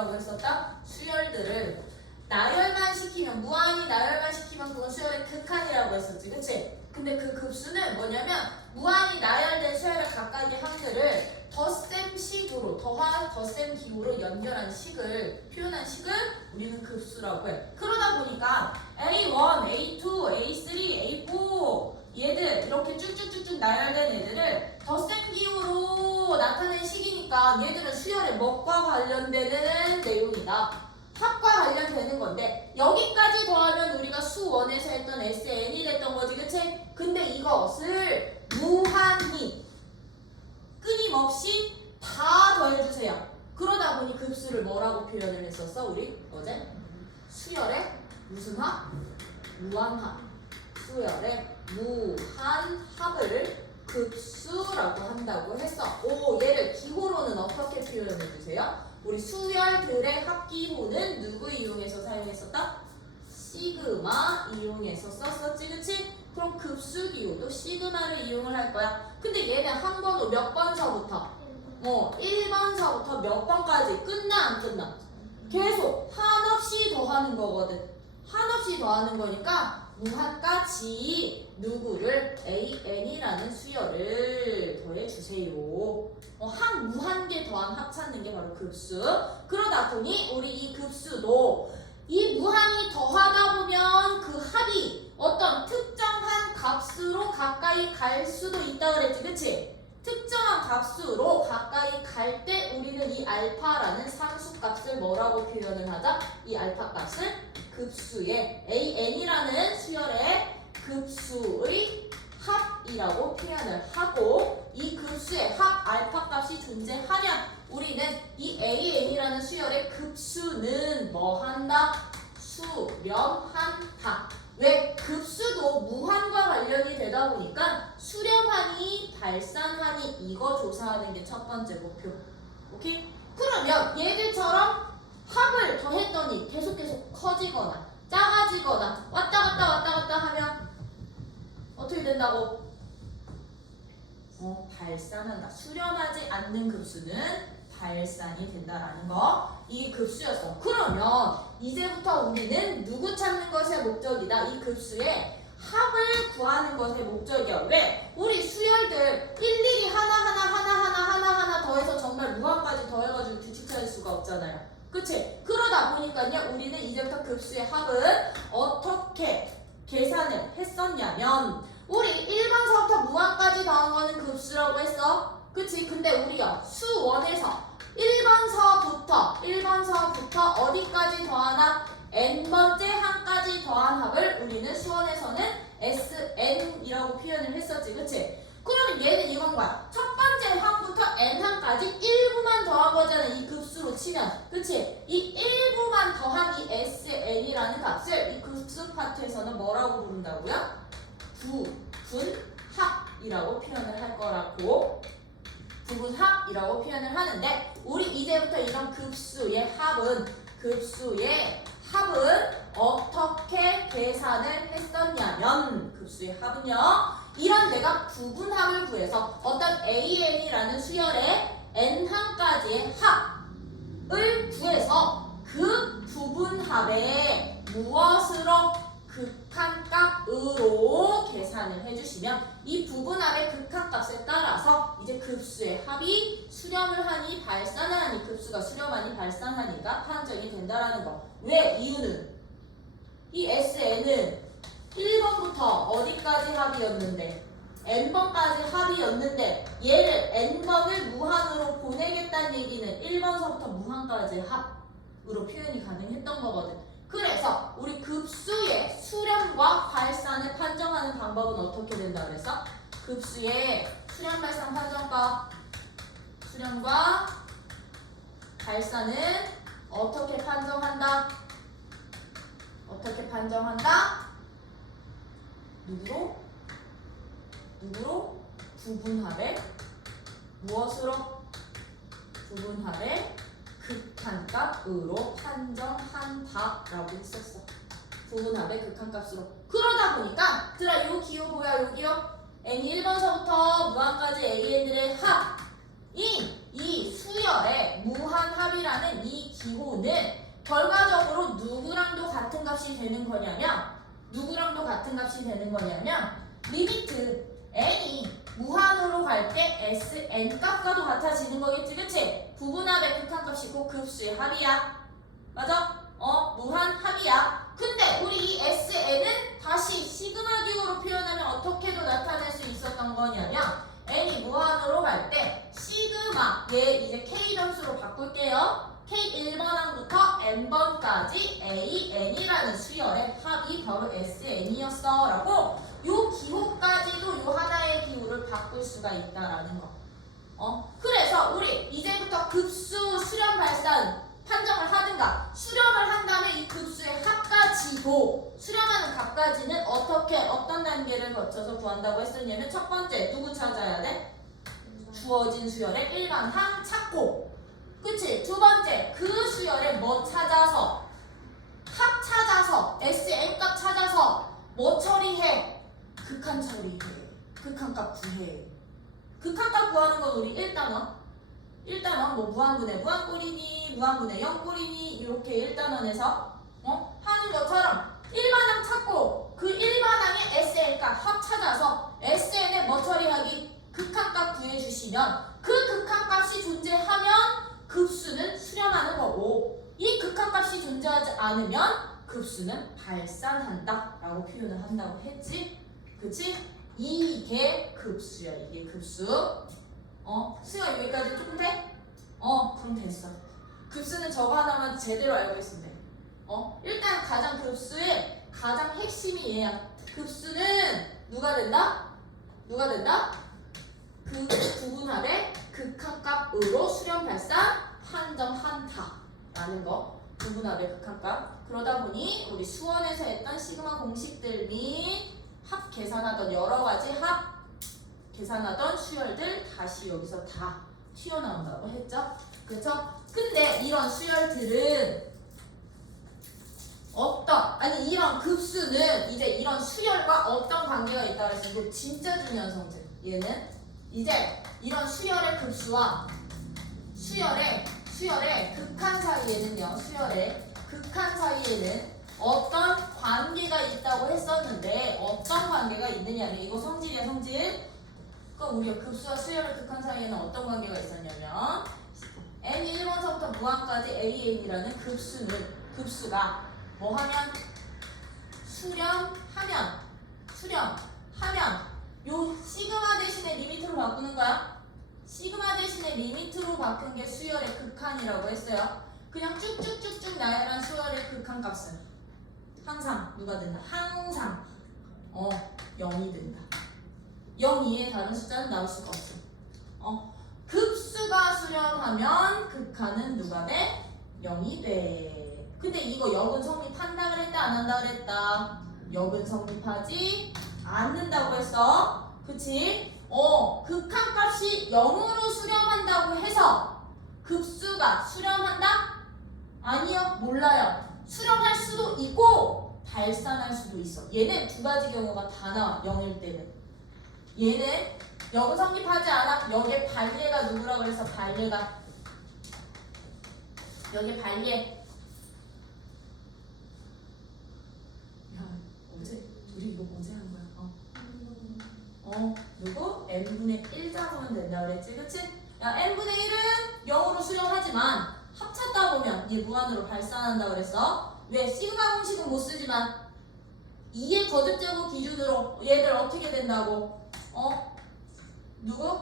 뭐라고 했었다? 수열들을 나열만 시키면, 무한히 나열만 시키면 그건 수열의 극한이라고 했었지, 그치? 근데 그 급수는 뭐냐면 무한히 나열된 수열의 각각의 항들을 덧셈 식으로, 덧셈 기호로 연결한 식을, 표현한 식을 우리는 급수라고 해. 그러다 보니까 A1, A2, A3, A4 얘들 이렇게 쭉쭉쭉쭉 나열된 애들을 덧셈 기호로 나타낸 식이니까 얘들은 수열의 뭐과 관련되는 내용이다. 합과 관련되는 건데 여기까지 더하면 우리가 수1에서 했던 SN이 됐던 거지, 그치? 근데 이것을 무한히 끊임없이 다 더해주세요. 그러다 보니 급수를 뭐라고 표현을 했었어? 우리 어제? 수열의 무슨 합? 무한합. 수열의 무한합을 급수라고 한다고 했어. 오, 얘를 기호로는 어떻게 표현해 주세요? 우리 수열들의 합기호는 누구 이용해서 사용했었다? 시그마 이용해서 썼었지, 그치? 그럼 급수기호도 시그마를 이용을 할 거야. 근데 얘는 한 번호 몇 번서부터? 1번서부터 몇 번까지 끝나 안 끝나? 계속 한없이 더하는 거거든. 한없이 더하는 거니까 무한까지 누구를 AN이라는 수열을 더해주세요. 한 무한개 더한 합 찾는 게 바로 급수. 그러다 보니 우리 이 급수도 이 무한히 더하다 보면 그 합이 어떤 특정한 값으로 가까이 갈 수도 있다 그랬지, 그치? 특정한 값으로 가까이 갈 때 우리는 이 알파라는 상수값을 뭐라고 표현을 하자? 이 알파 값을 급수의 AN이라는 수열의 급수의 합이라고 표현을 하고, 이 급수의 합 알파 값이 존재하면 우리는 이 AN이라는 수열의 급수는 뭐 한다? 수렴한다. 왜? 급수도 무한과 관련이 되다 보니까 수렴하니 발산하니 이거 조사하는 게 첫 번째 목표. 오케이? 그러면 얘들처럼 합을 더했더니 계속 커지거나 작아지거나 왔다 갔다 하면 어떻게 된다고? 발산한다. 수렴하지 않는 급수는 발산이 된다라는 거. 이 급수였어. 그러면 이제부터 우리는 누구 찾는 것의 목적이다? 이 급수의 합을 구하는 것의 목적이야. 왜? 우리 수열들 일일이 하나 더해서 정말 무한까지 더해가지고 규칙 찾을 수가 없잖아요. 그치? 그러다 보니까요 우리는 이제부터 급수의 합은 어떻게 계산을 했었냐면, 우리 1번서부터 무한까지 더한 거는 급수라고 했어. 그치? 근데 우리가 수1에서 1번서부터 어디까지 더하나? n번째 항까지 더한 합을 우리는 수원에서는 SN이라고 표현을 했었지, 그치? 그러면 얘는 이건 거야. 첫 번째 항부터 n항까지 1부만 더한 거잖아, 이 급수로 치면. 그치? 이 1부만 더한 이 SN이라는 값을 이 급수 파트에서는 뭐라고 부른다고요? 부분합이라고 표현을 할 거라고. 부분합이라고 표현을 하는데, 우리 이제부터 이런 급수의 합은 어떻게 계산을 했었냐면, 급수의 합은요, 이런 내가 부분합을 구해서 어떤 AN이라는 수열의 n항까지의 합을 구해서 그 부분합에 무엇으로? 극한값으로 계산을 해주시면 이 부분합의 극한값에 따라서 이제 급수의 합이 수렴을 하니 발산을 하니, 급수가 수렴하니 발산하니가 판정이 된다라는 거. 왜? 이유는 이 SN은 1번부터 어디까지 합이었는데? n번까지 합이었는데 얘를 n번을 무한으로 보내겠다는 얘기는 1번서부터 무한까지 합으로 표현이 가능했던 거거든. 그래서 우리 급수의 수렴과 발산을 판정하는 방법은 어떻게 된다 그랬어? 급수의 수렴, 발산 판정과 수렴과 발산은 어떻게 판정한다? 어떻게 판정한다? 누구로? 부분합의 무엇으로? 부분합의 극한값으로 판정한다라고 했었어. 부분합의 극한값으로. 그러다 보니까 들아, 요 기호 뭐야? 여기요? n이 1번서부터 무한까지 AN들의 합이 이 수열의 무한합이라는 이 기호는 결과적으로 누구랑도 같은 값이 되는 거냐면 리미트 n이 무한으로 갈 때 Sn 값과도 같아지는 거겠지, 그치? 부분합의 극한값이 곧 급수의 합이야. 맞아? 무한합이야. 근데 우리 이 Sn은 다시 시그마 기호로 표현하면 어떻게도 나타낼 수 있었던 거냐면 n이 무한으로 갈 때 시그마 얘 이제 k 변수로 바꿀게요. k 1번항부터 n번까지 a, n이라는 수열의 합이 바로 sn이었어 라고 요 기호까지도 요 하나의 기호를 바꿀 수가 있다라는 거. 그래서 우리 이제부터 급수 수렴 발산 판정을 하든가 수렴을 한 다음에 이 급수의 합까지도 수렴하는 값까지는 어떤 단계를 거쳐서 구한다고 했었냐면 첫 번째 누구 찾아야 돼? 주어진 수열의 일반항 찾고, 그치? 두 번째 그 수열의 뭐 찾아서 합 찾아서 SN 값 찾아서 뭐 처리해? 극한 처리해. 극한값 구해. 극한값 구하는 건 우리 1단원 뭐 무한분의 무한꼴이니 무한분의 0꼴이니 이렇게 1단원에서 하는 것처럼 일반항 찾고 그 일반항의 SN 값 합 찾아서 SN의 뭐 처리하기? 극한값 구해주시면 그 극한값이 존재하면 급수는 수렴하는 거고 이 극한값이 존재하지 않으면 급수는 발산한다 라고 표현을 한다고 했지, 그치? 이게 급수야. 이게 급수. 수영 여기까지 조금 돼? 그럼 됐어. 급수는 저거 하나만 제대로 알고 있으면 돼. 일단 가장 급수의 가장 핵심이 얘야. 급수는 누가 된다? 그 부분합의 극한값으로 수렴 발산 판정한다라는 거. 부분합의 극한값. 그러다 보니 우리 수원에서 했던 시그마 공식들 및 합 계산하던 여러 가지 합 계산하던 수열들 다시 여기서 다 튀어나온다고 했죠? 그렇죠? 근데 이런 수열들은 이런 급수는 이제 이런 수열과 어떤 관계가 있다고 했어요. 이거 진짜 중요한 성질. 얘는 이제 이런 수열의 급수와 수열의 극한 사이에는요. 수열의 극한 사이에는 어떤 관계가 있다고 했었는데 어떤 관계가 있느냐면 이거 성질이야, 성질. 그럼 우리가 급수와 수열의 극한 사이에는 어떤 관계가 있었냐면 n이 1번서부터 무한까지 an이라는 급수가 뭐 하면 수렴하면 요 시그마 대신에 리미트로 바꾸는 거야. 시그마 대신에 리미트로 바꾼 게 수열의 극한이라고 했어요. 그냥 쭉쭉쭉쭉 나열한 수열의 극한 값은 항상 누가 된다? 항상 0이 된다. 0 이외에 다른 숫자는 나올 수가 없어. 급수가 수렴하면 극한은 누가 돼? 0이 돼. 근데 이거 역은 성립한다 그랬다 안 한다 그랬다? 역은 성립하지 않는다고 했어. 그치? 극한값이 0으로 수렴한다고 해서 급수가 수렴한다? 아니요, 몰라요. 수렴할 수도 있고 발산할 수도 있어. 얘는 두 가지 경우가 다 나와. 0일 때는. 얘는 역은 성립하지 않아. 여기에 발례가 누구라고 그래서 발례가 여기 발례. 야, 우리 이거 어제 한 거야. 누구? n분의 1 잡으면 된다 그랬지, 그치? 야, n분의 1은 0으로 수렴하지만 합쳤다 보면 얘 무한으로 발산한다 그랬어. 왜? 시그마 공식은 못 쓰지만 2의 거듭제곱 기준으로 얘들 어떻게 된다고? 누구?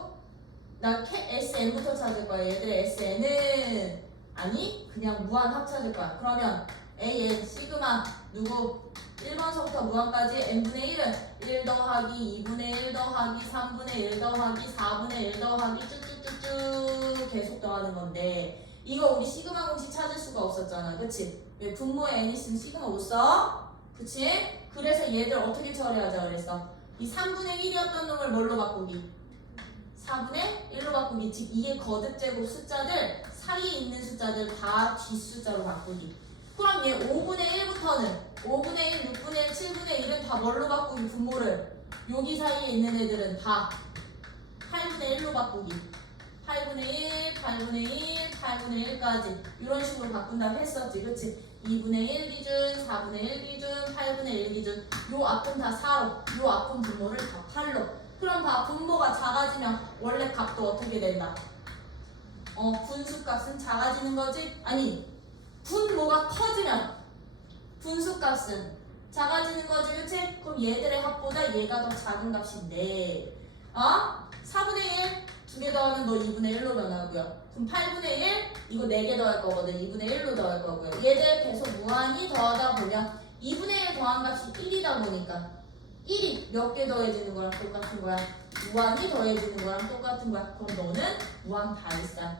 나 SN부터 찾을 거야. 얘들의 SN은 아니 그냥 무한 합 찾을 거야. 그러면 AN 시그마 누구? 1번서부터 무한까지 n분의 1은 1 더하기 2분의 1 더하기 3분의 1 더하기 4분의 1 더하기 쭉쭉쭉쭉 계속 더하는 건데 이거 우리 시그마 공식 찾을 수가 없었잖아. 그치? 왜 분모에 n 있으면 시그마 못 써? 그치? 그래서 얘들 어떻게 처리하자 그랬어? 이 3분의 1이었던 놈을 뭘로 바꾸기? 4분의 1로 바꾸기. 즉 이게 거듭제곱 숫자들 사이에 있는 숫자들 다 뒷숫자로 바꾸기. 그럼 얘 5분의 1부터는 5분의 1, 6분의 1, 7분의 1은 다 뭘로 바꾸기? 분모를. 여기 사이에 있는 애들은 다 8분의 1로 바꾸기. 8분의 1, 8분의 1, 8분의 1까지 이런 식으로 바꾼다고 했었지. 그치? 2분의 1 기준, 4분의 1 기준, 8분의 1 기준. 요 앞은 다 4로, 요 앞은 분모를 다 8로. 그럼 다 분모가 작아지면 원래 값도 어떻게 된다? 분수값은 작아지는 거지? 아니, 분모가 커지면 분수값은 작아지는 거지, 그치? 그럼 얘들의 합보다 얘가 더 작은 값인데 4분의 1 두 개 더하면 너 2분의 1로 변하고요. 그럼 8분의 1 이거 4개 더할 거거든. 2분의 1로 더할 거고요. 얘들 계속 무한히 더하다 보면 2분의 1 더한 값이 1이다 보니까 1이 몇 개 더해지는 거랑 똑같은 거야? 무한히 더해지는 거랑 똑같은 거야. 그럼 너는 무한 발산.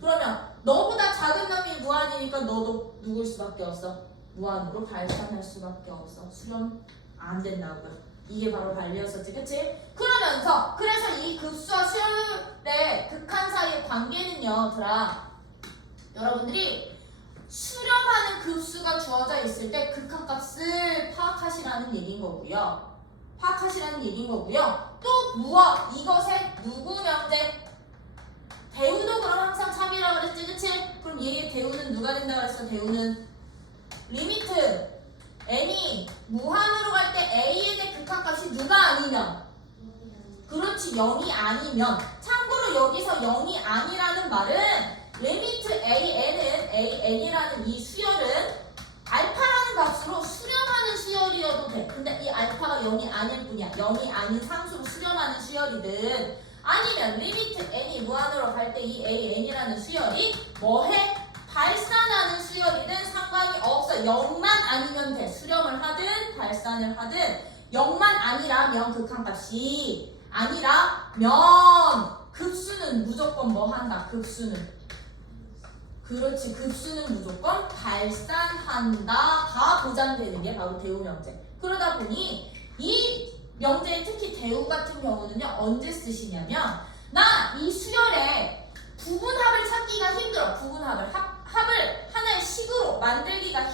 그러면 너보다 작은 놈이 무한이니까 너도 누굴 수밖에 없어? 무한으로 발산할 수밖에 없어. 수렴 안 된다고요. 이게 바로 반리였었지, 그치? 그러면서 그래서 이 급수와 수열의 극한 사이의 관계는요, 여러분들이 수렴하는 급수가 주어져 있을 때 극한값을 파악하시라는 얘기인 거고요. 또 이것의 누구 명제? 대우도 그럼 항상 3이라고 그랬지, 그치? 그럼 얘의 대우는 누가 된다 그랬어? 대우는 리미트 n이 무한으로 갈 때 an의 극한값이 누가 아니면, 그렇지, 0이 아니면. 참고로 여기서 0이 아니라는 말은 리미트 an이라는 이 수열은 알파라는 값으로 수렴하는 수열이어도 돼. 근데 이 알파가 0이 아닐 뿐이야. 0이 아닌 상수로 수렴하는 수열이든 아니면 리미트 n이 무한으로 갈 때 이 an이라는 수열이 뭐해? 발산하는 수열이든 상관이 없어. 0만 아니면 돼. 수렴을 하든 발산을 하든 0만 아니라면 극한값이 아니라면 급수는 무조건 뭐 한다? 급수는. 그렇지. 급수는 무조건 발산한다가 보장되는 게 바로 대우 명제. 그러다 보니 이 명제, 특히 대우 같은 경우는요, 언제 쓰시냐면 나 이 수열에 부분합을 찾기가 힘들어. 합을 하나의 식으로 만들기가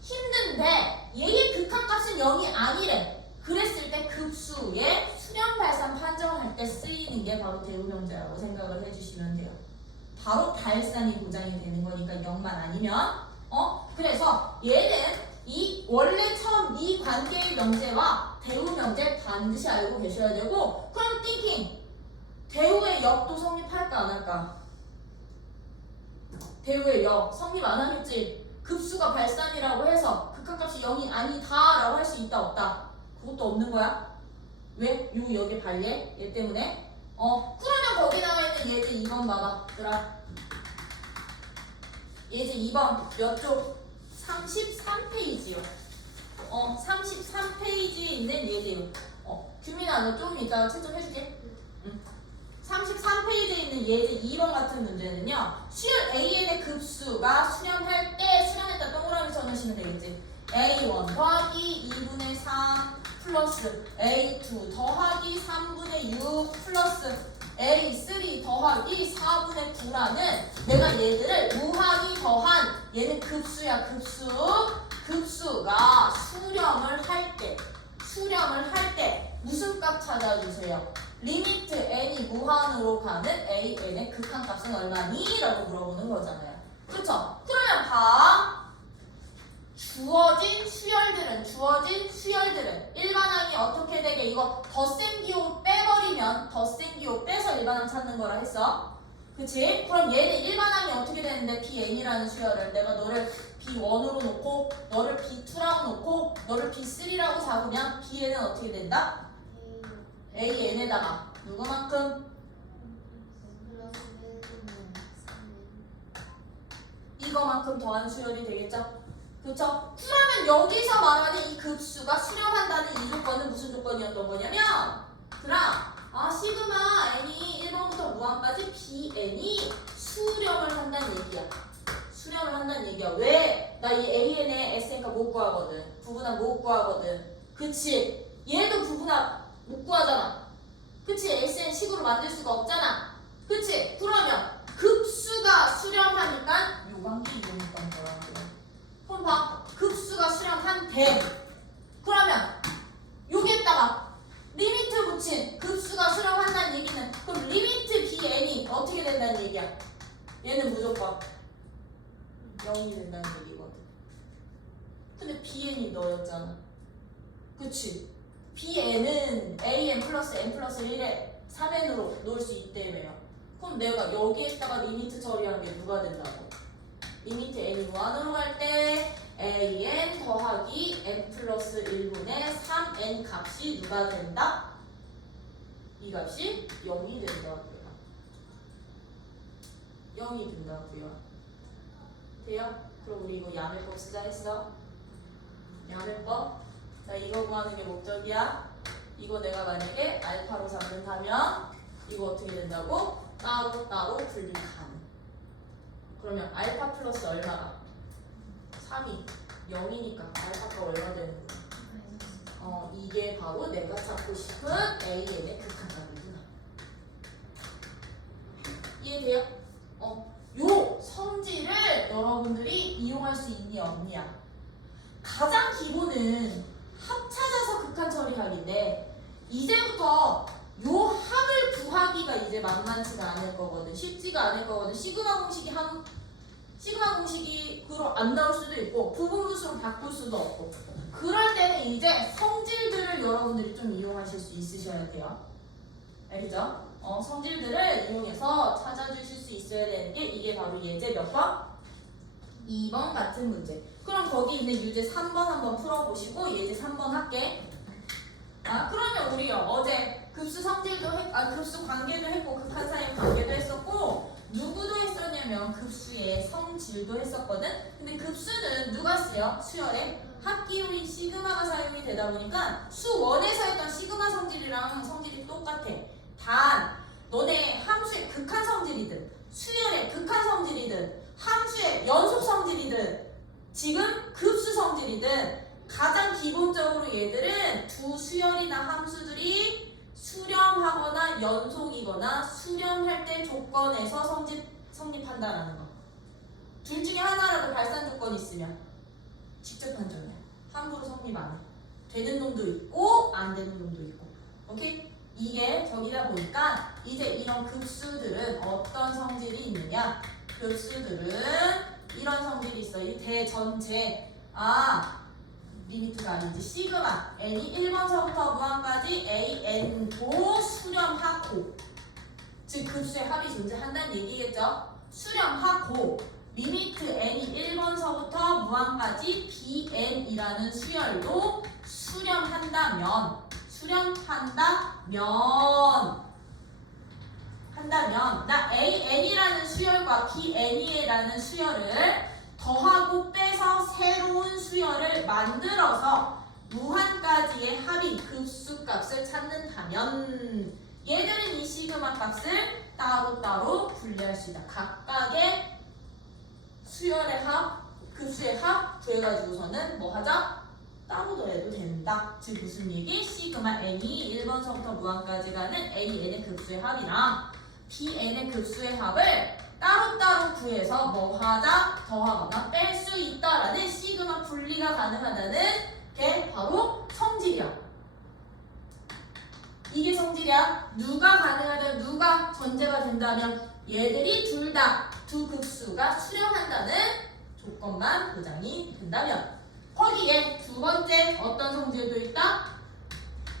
힘든데 얘의 극한값은 0이 아니래. 그랬을 때 급수의 수렴 발산 판정할 때 쓰이는 게 바로 대우 명제라고 생각을 해주시면 돼요. 바로 발산이 보장이 되는 거니까 0만 아니면. 그래서 얘는 이 원래 처음 이 관계의 명제와 대우 명제 반드시 알고 계셔야 되고, 그럼 띵킹 대우의 역도 성립할까 안 할까? 대우의 역 성립 안 하겠지. 급수가 발산이라고 해서 극한값이 0이 아니다 라고 할 수 있다 없다? 그것도 없는 거야. 왜? 여기 발얘? 얘 때문에? 그러면 거기 나와 있는 예제 2번 봐봐. 얘들아, 예제 2번 몇 쪽? 33페이지요. 33페이지에 있는 예제요. 규민아, 너 조금 이따가 채점해줄게. 33페이지에 있는 예제 2번 같은 문제는요, 수열 AN의 급수가 수렴할 때 수렴했다 동그라미 쳐놓으시면 되겠지. A1 더하기 2분의 3 플러스 A2 더하기 3분의 6 플러스 A3 더하기 4분의 9라는 내가 얘들을 무한히 더한, 얘는 급수야, 급수가 수렴을 할 때 무슨 값 찾아주세요? 리미트 n이 무한으로 가는 an의 극한값은 얼마니? 라고 물어보는 거잖아요. 그쵸? 그러면 주어진 수열들은 일반항이 어떻게 되게, 이거 덧셈 기호 빼버리면 덧셈 기호 빼서 일반항 찾는 거라 했어. 그치? 그럼 얘는 일반항이 어떻게 되는데, bn이라는 수열을 내가 너를 b1으로 놓고 너를 b2라고 놓고 너를 b3라고 잡으면 bn은 어떻게 된다? an에다가 누구만큼? 이거만큼 더한 수열이 되겠죠? 그쵸? 그러면 여기서 말하는 이 급수가 수렴한다는 이 조건은 무슨 조건이었던 거냐면, 시그마 n이 1번부터 무한까지 bn이 수렴을 한다는 얘기야. 왜? 나 이 an의 SN값 못 구하거든. 부분합 못 구하거든. 그치? 얘도 부분합 못 구하잖아. 그치? SN 식으로 만들 수가 없잖아. 그치? 그러면 급수가 수렴하니까 요 관계 이용했던 거라고. 그럼 봐. 급수가 수렴한대. 그러면 여기에다가 리미트 붙인 급수가 수렴한다는 얘기는, 그럼 리미트 그치? bn은 an 플러스 n 플러스 1에 3n으로 놓을 수 있다며요. 그럼 내가 여기에다가 리미트 처리하는 게 누가 된다고? 리미트 n이 무한으로 갈 때 an 더하기 n 플러스 1분의 3n 값이 누가 된다? 이 값이 0이 된다고요. 0이 된다고요. 돼요? 그럼 우리 이거 야매법 쓰자 했어? 야매법? 자, 이거 구하는 게 목적이야. 이거 내가 만약에 알파로 잡는다면 이거 어떻게 된다고? 따로 분리 가능. 그러면 알파 플러스 얼마가? 3이 0이니까 알파가 얼마 되는 거야? 이게 바로 내가 찾고 싶은 AN의 극한값이구나. 이해돼요? 요 성질을 여러분들이 이용할 수 있니 없냐? 가장 기본은 합 찾아서 극한 처리하기인데 이제부터 요 합을 구하기가 이제 만만치가 않을 거거든. 쉽지가 않을 거거든. 시그마 공식이 그로 안 나올 수도 있고 부분분수로 바꿀 수도 없고 그럴 때는 이제 성질들을 여러분들이 좀 이용하실 수 있으셔야 돼요. 알겠죠? 성질들을 이용해서 찾아주실 수 있어야 되는 게 이게 바로 예제 몇 번? 2번 같은 문제. 그럼 거기 있는 유제 3번 한번 풀어보시고 예제 3번 할게. 그러면 우리 어제 급수 성질도 급수 관계도 했고 극한 사이 관계도 했었고 누구도 했었냐면 급수의 성질도 했었거든. 근데 급수는 누가 쓰여? 수열에 합기호인 시그마가 사용이 되다 보니까 수1에서 했던 시그마 성질이랑 성질이 똑같아. 단 너네 함수의 극한 성질이든 수열의 극한 성질이든 함수의 연속 성질이든 지금 급수 성질이든 가장 기본적으로 얘들은 두 수열이나 함수들이 수렴하거나 연속이거나 수렴할 때 조건에서 성립한다라는 거. 둘 중에 하나라도 발산 조건이 있으면 직접 판정해. 함부로 성립 안 해. 되는 놈도 있고 안 되는 놈도 있고. 오케이? 이게 저기다 보니까 이제 이런 급수들은 어떤 성질이 있느냐? 급수들은 이런 성질이 있어. 이 대전체 리미트가 아니지 시그마 n이 1번서부터 무한까지 an도 수렴하고 즉 급수의 합이 존재한다는 얘기겠죠. 수렴하고 리미트 n이 1번서부터 무한까지 bn이라는 수열도 수렴한다면 나 an이라는 수열과 bn이라는 수열을 더하고 빼서 새로운 수열을 만들어서 무한까지의 합인 급수값을 찾는다면 얘들은 이 시그마 값을 따로따로 분리할 수 있다. 각각의 수열의 합, 급수의 합 구해가지고서는 뭐 하자? 따로 더해도 된다. 즉 무슨 얘기? 시그마 n이 1번서부터 무한까지 가는 an의 급수의 합이랑 bn의 급수의 합을 따로따로 구해서 뭐 하자? 더하거나 뺄 수 있다라는 시그마 분리가 가능하다는 게 바로 성질이야. 이게 성질이야. 누가 가능하다, 누가 전제가 된다면 얘들이 둘 다 두 급수가 수렴한다는 조건만 보장이 된다면 거기에 두 번째 어떤 성질도 있다?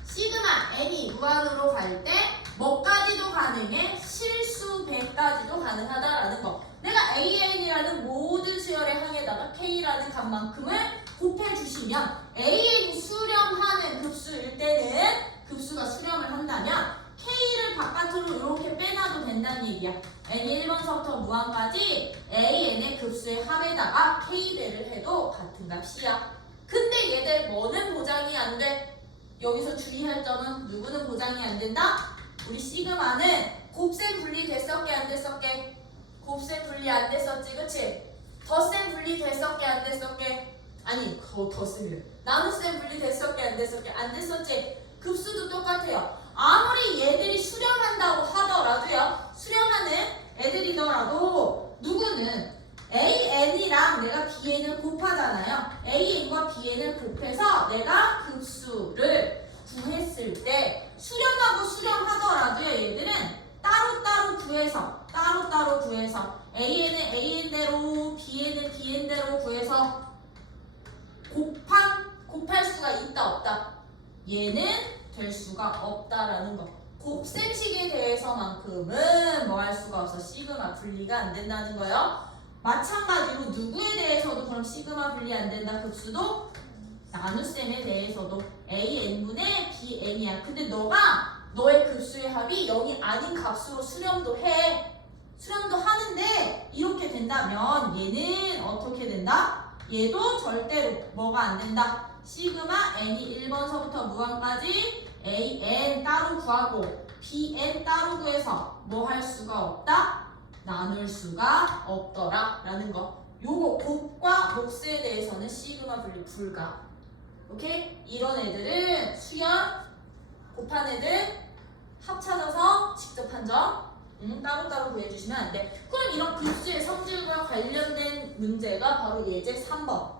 시그마 n이 무한으로 갈 때 뭐까지도 가능해? 실수 100까지도 가능하다라는 거. 내가 an이라는 모든 수열의 항에다가 k라는 값만큼을 곱해주시면 an이 수렴하는 급수일 때는 급수가 수렴을 한다면 k를 바깥으로 이렇게 빼놔도 된다는 얘기야. n이 1번서부터 무한까지 an의 급수의 합에다가 k배를 해도 같은 값이야. 근데 얘들 뭐는 보장이 안 돼? 여기서 주의할 점은 누구는 보장이 안 된다? 우리 시그마는 곱셈 분리 됐었게 안 됐었게? 곱셈 분리 안 됐었지, 그치? 덧셈 분리 됐었게 안 됐었게? 아니, 덧셈이래. 나눗셈 분리 됐었게 안 됐었게? 안 됐었지? 급수도 똑같아요. 아무리 얘들이 수렴한다고 하더라도요, 수렴하는 애들이더라도 누구는 an이랑 내가 bn을 곱하잖아요. an과 bn을 곱해서 내가 급수를 구했을 때 수렴하고 수렴하더라도요, 얘들은 따로따로 구해서 an은 an대로 bn은 bn대로 구해서 곱할 수가 있다 없다? 얘는 될 수가 없다라는 거. 곱셈식에 대해서만큼은 뭐 할 수가 없어. 시그마 분리가 안 된다는 거예요. 마찬가지로 누구에 대해서도 그럼 시그마 분리 안 된다. 급수도 나눗셈에 대해서도 AN분의 BN이야. 근데 너가 너의 급수의 합이 0이 아닌 값으로 수렴도 해. 수렴도 하는데 이렇게 된다면 얘는 어떻게 된다? 얘도 절대로 뭐가 안 된다. 시그마 n이 1번서부터 무한까지 an 따로 구하고 bn 따로 구해서 뭐 할 수가 없다? 나눌 수가 없더라 라는 거. 요거 곱과 목수에 대해서는 시그마 분리 불가. 오케이? 이런 애들은 수열 곱한 애들 합 찾아서 직접 판정 따로따로 구해주시면 안 돼. 그럼 이런 급수의 성질과 관련된 문제가 바로 예제 3번.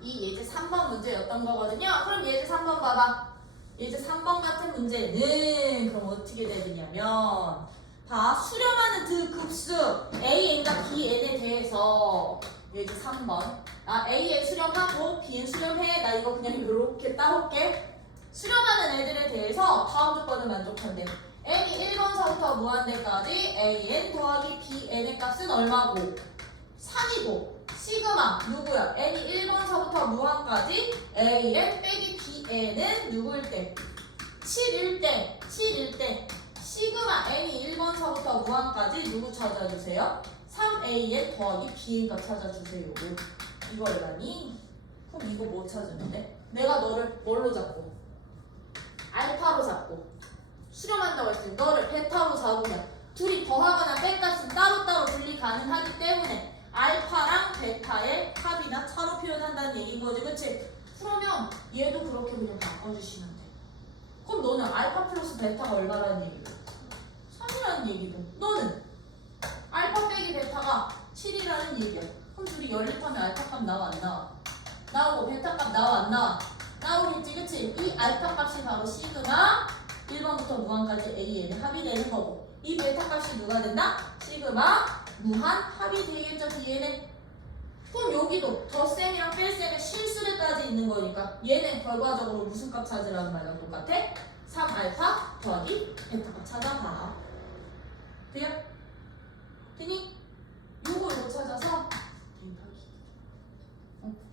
이 예제 3번 문제였던 거거든요. 그럼 예제 3번 봐봐. 예제 3번 같은 문제는 그럼 어떻게 되느냐면 봐. 수렴하는 그 급수 AN과 BN에 대해서 예제 3번 A에 수렴하고 B에 수렴해. 나 이거 그냥 이렇게 따올게. 수렴하는 애들에 대해서 다음 조건을 만족한대. n이 1번서부터 무한대까지 an 더하기 bn의 값은 얼마고? 3이고 시그마 누구야? n이 1번서부터 무한까지 an 빼기 bn은 누구일 때? 7일 때. 7일 때 시그마 n이 1번서부터 무한까지 누구 찾아주세요? 3an 더하기 bn 값 찾아주세요. 이걸 가니? 그럼 이거 뭐 찾으면 돼? 내가 너를 뭘로 잡고? 알파로 잡고 수렴한다고 했으니 너를 베타로 잡으면 둘이 더하거나 뺄값은 따로따로 분리 가능하기 때문에 알파랑 베타의 합이나 차로 표현한다는 얘기인 거지. 그치? 그러면 얘도 그렇게 그냥 바꿔주시면 돼. 그럼 너는 알파 플러스 베타가 얼마라는 얘기야? 3이라는 얘기고 너는 알파 빼기 베타가 7이라는 얘기야. 그럼 둘이 연립하면 알파 값 나와 안 나와? 나오고 베타 값 나와 안 나와? 나오겠지. 그치? 이 알파 값이 바로 시그마 1번부터 무한까지 AN의 합이 되는 거고 이 베타 값이 누가 된다? 시그마 무한 합이 되겠죠. BN에. 그럼 여기도 덧셈이랑 뺄셈의 실수를까지 있는 거니까 얘는 결과적으로 무슨 값 찾으라는 말이랑 똑같아? 3알파 더하기 베타 값 찾아봐. 돼요? 되니? 요걸 못 찾아서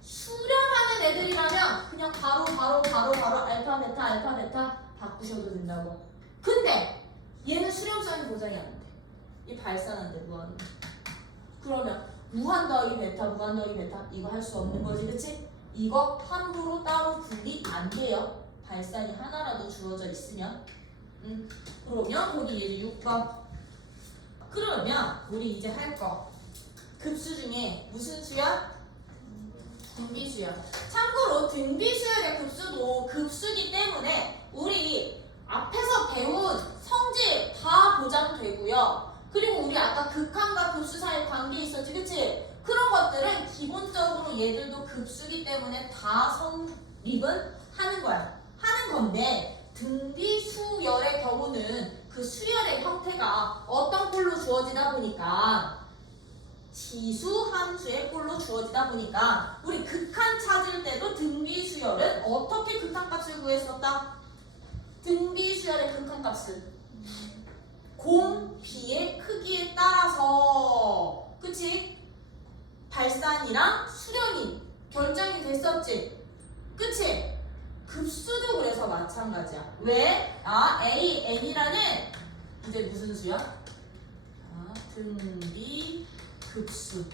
수렴하는 애들이라면 그냥 바로 알파 베타 바꾸셔도 된다고. 근데 얘는 수렴성이 보장이 안 돼. 이 발산한데 무한. 그러면 무한 더하기 베타 무한 더하기 베타 이거 할 수 없는 거지. 그치? 이거 함부로 따로 분리 안 돼요. 발산이 하나라도 주어져 있으면. 그러면 거기 이제 6번. 그러면 우리 이제 할 거 급수 중에 무슨 수야? 등비수열. 참고로 등비수열의 급수도 급수기 때문에 우리 앞에서 배운 성질 다 보장되고요. 그리고 우리 아까 극한과 급수 사이 관계 있었지, 그치? 그런 것들은 기본적으로 얘들도 급수기 때문에 다 성립은 하는 거야. 하는 건데 등비수열의 경우는 그 수열의 형태가 어떤 꼴로 주어지다 보니까 지수 함수의 꼴로 주어지다 보니까 우리 극한 찾을 때도 등비수열은 어떻게 극한값을 구했었다? 등비수열의 극한값을 공, 비의 크기에 따라서 그치? 발산이랑 수렴이 결정이 됐었지? 그치? 급수도 그래서 마찬가지야. 왜? A, N이라는 이제 무슨 수야? 등비 급수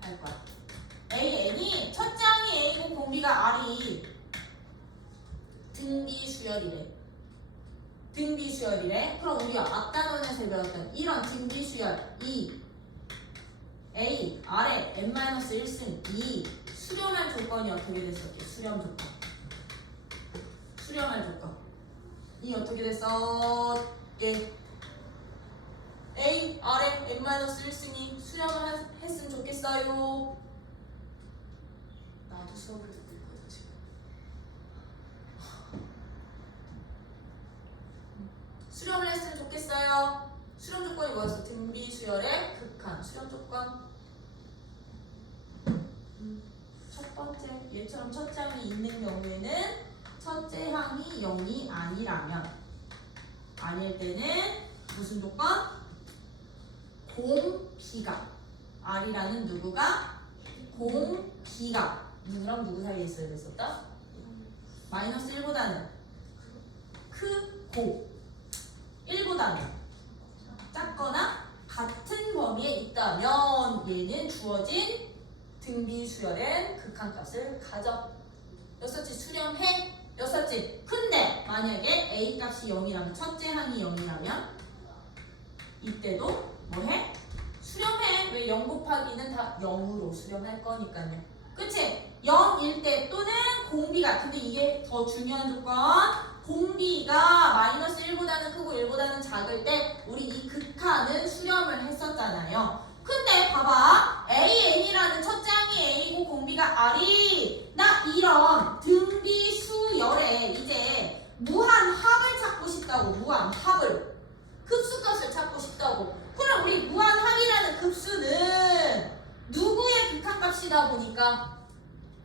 할 거야. A, N이 첫 장이 A고 공비가 R이 등비수열이래. 등비수열이래. 그럼 우리가 앞단원에서 배웠던 이런 등비수열 2 A, R에 n-1승 2 수렴할 조건이 어떻게 됐었게? 수렴 조건. 수렴할 조건. 이 어떻게 됐었게? A, R에 n-1승이 수렴을 했으면 좋겠어요. 나도 수업을 듣고 있거든 지금. 수렴을 했으면 좋겠어요. 수렴 조건이 뭐였어? 등비수열의 극한. 수렴 조건. 첫 번째, 얘처럼 첫 장이 있는 경우에는 첫째 항이 0이 아니라면 아닐 때는 무슨 조건? 공비가 R이라는 누구가? 공비가 누구랑 누구 사이에 있어야 됐었다? 마이너스 1보다는 크고 1보다는 작거나 같은 범위에 있다면 얘는 주어진 등비 수열엔 극한값을 가져. 였었지? 수렴해? 였었지? 근데 만약에 A 값이 0이라면 첫째 항이 0이라면 이때도 뭐해? 수렴해. 왜 0 곱하기는 다 0으로 수렴할 거니까요. 그치? 0일 때 또는 공비가, 근데 이게 더 중요한 조건, 공비가 마이너스 1보다는 크고 1보다는 작을 때 우리 이 극한은 수렴을 했었잖아요. 근데 봐봐, AN이라는 첫째 항이 A고 공비가 R이 나 이런 등비 수열에 이제 무한합을 찾고 싶다고. 무한합을, 급수값을 찾고 싶다고. 그럼 우리 무한합이라는 급수는 누구의 극한값이다 보니까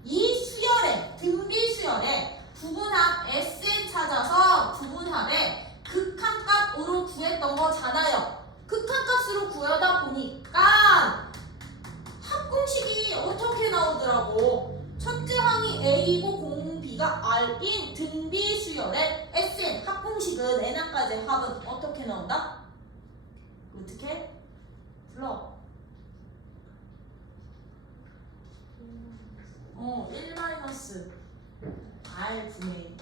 이 수열에, 등비 수열에 부분합 Sn 찾아서 부분합의 극한값으로 구했던 거잖아요. 극한값으로 구하다 보니까 합공식이 어떻게 나오더라고. 첫째 항이 A고 공비가 R인 등비 수열의 Sn 합공식은 N항까지 합은 어떻게 나온다? 어떻게? 불러. 1 R분의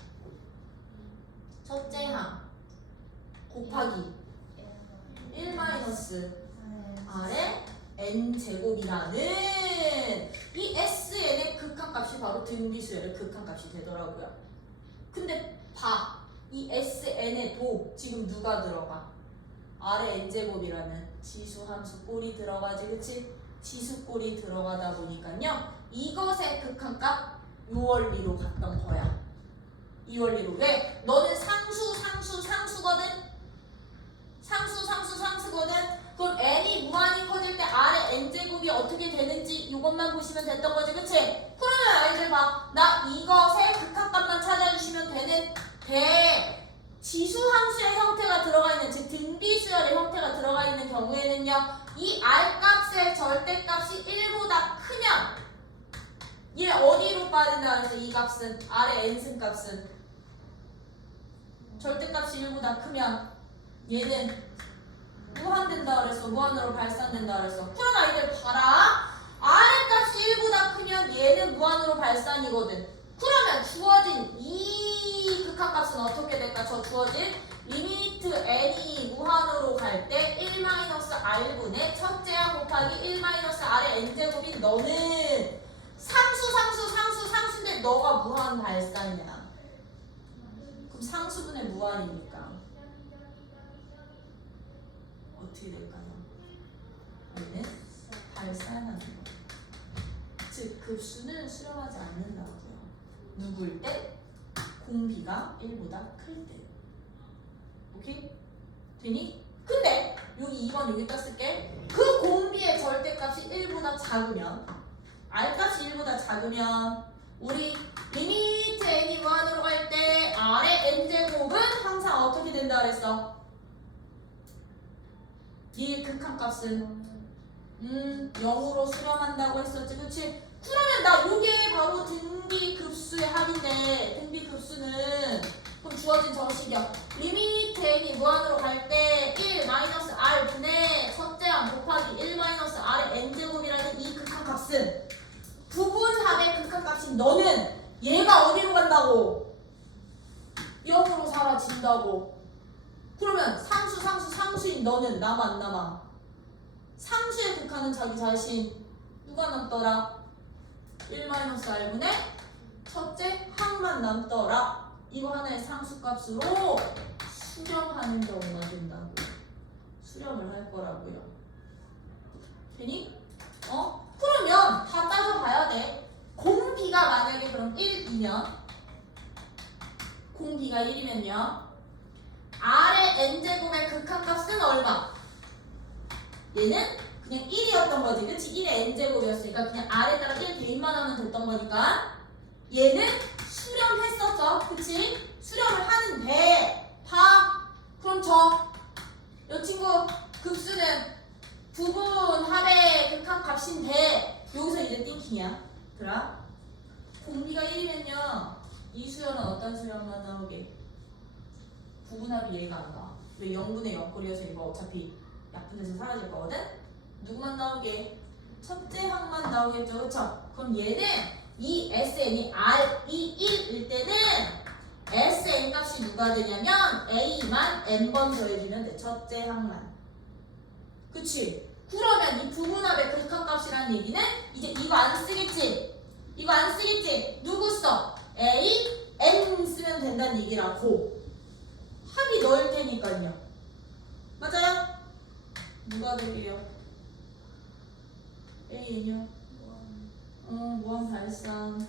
첫째 항 곱하기 1 R의 N제곱이라는 이 Sn의 극한값이 바로 등비수열의 극한값이 되더라고요. 근데 봐, 이 Sn에도 지금 누가 들어가? R의 N제곱이라는 지수함수 꼴이 들어가지, 그치? 지수꼴이 들어가다 보니까요 이것의 극한값 이 원리로 갔던 거야. 이 원리로. 왜? 너는 상수거든? 상수거든? 그럼 n이 무한히 커질 때 R의 n제곱이 어떻게 되는지 이것만 보시면 됐던 거지, 그치? 그러면 아이들 봐, 나 이것의 극한값만 찾아주시면 되는 지수함수의 형태가 들어가 있는, 즉 등비수열의 형태가 들어가 있는 경우에는요 이 R값의 절대값이 1보다 크면 얘 어디로 빠진다 그래서 이 값은 R의 n승값은 절대값이 1보다 크면 얘는 무한된다 그랬어. 무한으로 발산된다 그랬어. 그럼 아이들 봐라. R의 값이 1보다 크면 얘는 무한으로 발산이거든. 그러면 주어진 이 극한값은 어떻게 될까? 저 주어진 리미트 n이 무한으로 갈 때 1 R분의 첫째 항 곱하기 1 R의 n제곱인 너는 상수인데 너가 무한 발산이야. 그럼 상수분의 무한이니까 어떻게 될까요? 얘는 발산하는 거. 즉 급수는 수렴하지 않는다고요. 누구일 때? 공비가 1보다 클 때. 오케이? 되니? 근데 여기 2번 여기다 쓸게. 그 공비의 절대값이 1보다 작으면, R값이 1보다 작으면 우리 리미트 n이 무한으로 갈 때 R의 n제곱은 항상 어떻게 된다 그랬어? 이 극한값은 0으로 수렴한다고 했었지, 그치? 그러면 나 요게 바로 등비급수의 합인데, 등비급수는 그럼 주어진 정식이야. 리미트 n이 무한으로 갈 때 1 R분의 첫째 항 곱하기 1 R의 n제곱이라는 이 극한값은 부분합의 극한값인 너는 얘가 어디로 간다고? 0으로 사라진다고. 그러면 상수인 너는 남아 안 남아? 상수의 극한은 자기 자신 누가 남더라? 1 R분의 첫째 항만 남더라. 이거 하나의 상수값으로 수렴하는 경우가 된다고. 수렴을 할 거라고요. 되니? 그러면 다 따져봐야 돼. 공비가 만약에 그럼 1이면, 공비가 1이면요 R의 n제곱의 극한값은 얼마? 얘는 그냥 1이었던 거지, 그치? 1의 n제곱이었으니까 그냥 R에다가 1 대입만 하면 됐던 거니까 얘는 수렴했었죠? 그치? 수렴을 하는데 봐. 그럼 이 친구 급수는 부분합의 극한값인데 여기서 이제 띵킹이야. 들아? 공비가 1이면요 이 수열은 어떤 수열만 나오게? 부분합이 얘가 안 나와. 왜 0분의 0꼴이어서 이거 어차피 약분돼서 사라질 거거든? 누구만 나오게? 첫째 항만 나오겠죠, 그쵸? 그럼 얘는 이 SN이 R이 1일 때는 SN 값이 누가 되냐면 A만 N번 더해주면 돼. 첫째 항만. 그치? 그러면 이 부분합의 극한값이라는 얘기는 이제 이거 안 쓰겠지? 이거 안 쓰겠지? 누구 써? A, N 쓰면 된다는 얘기라고. 합이 넣을 테니까요. 맞아요? 누가 될게요? A는요? 무한 발산.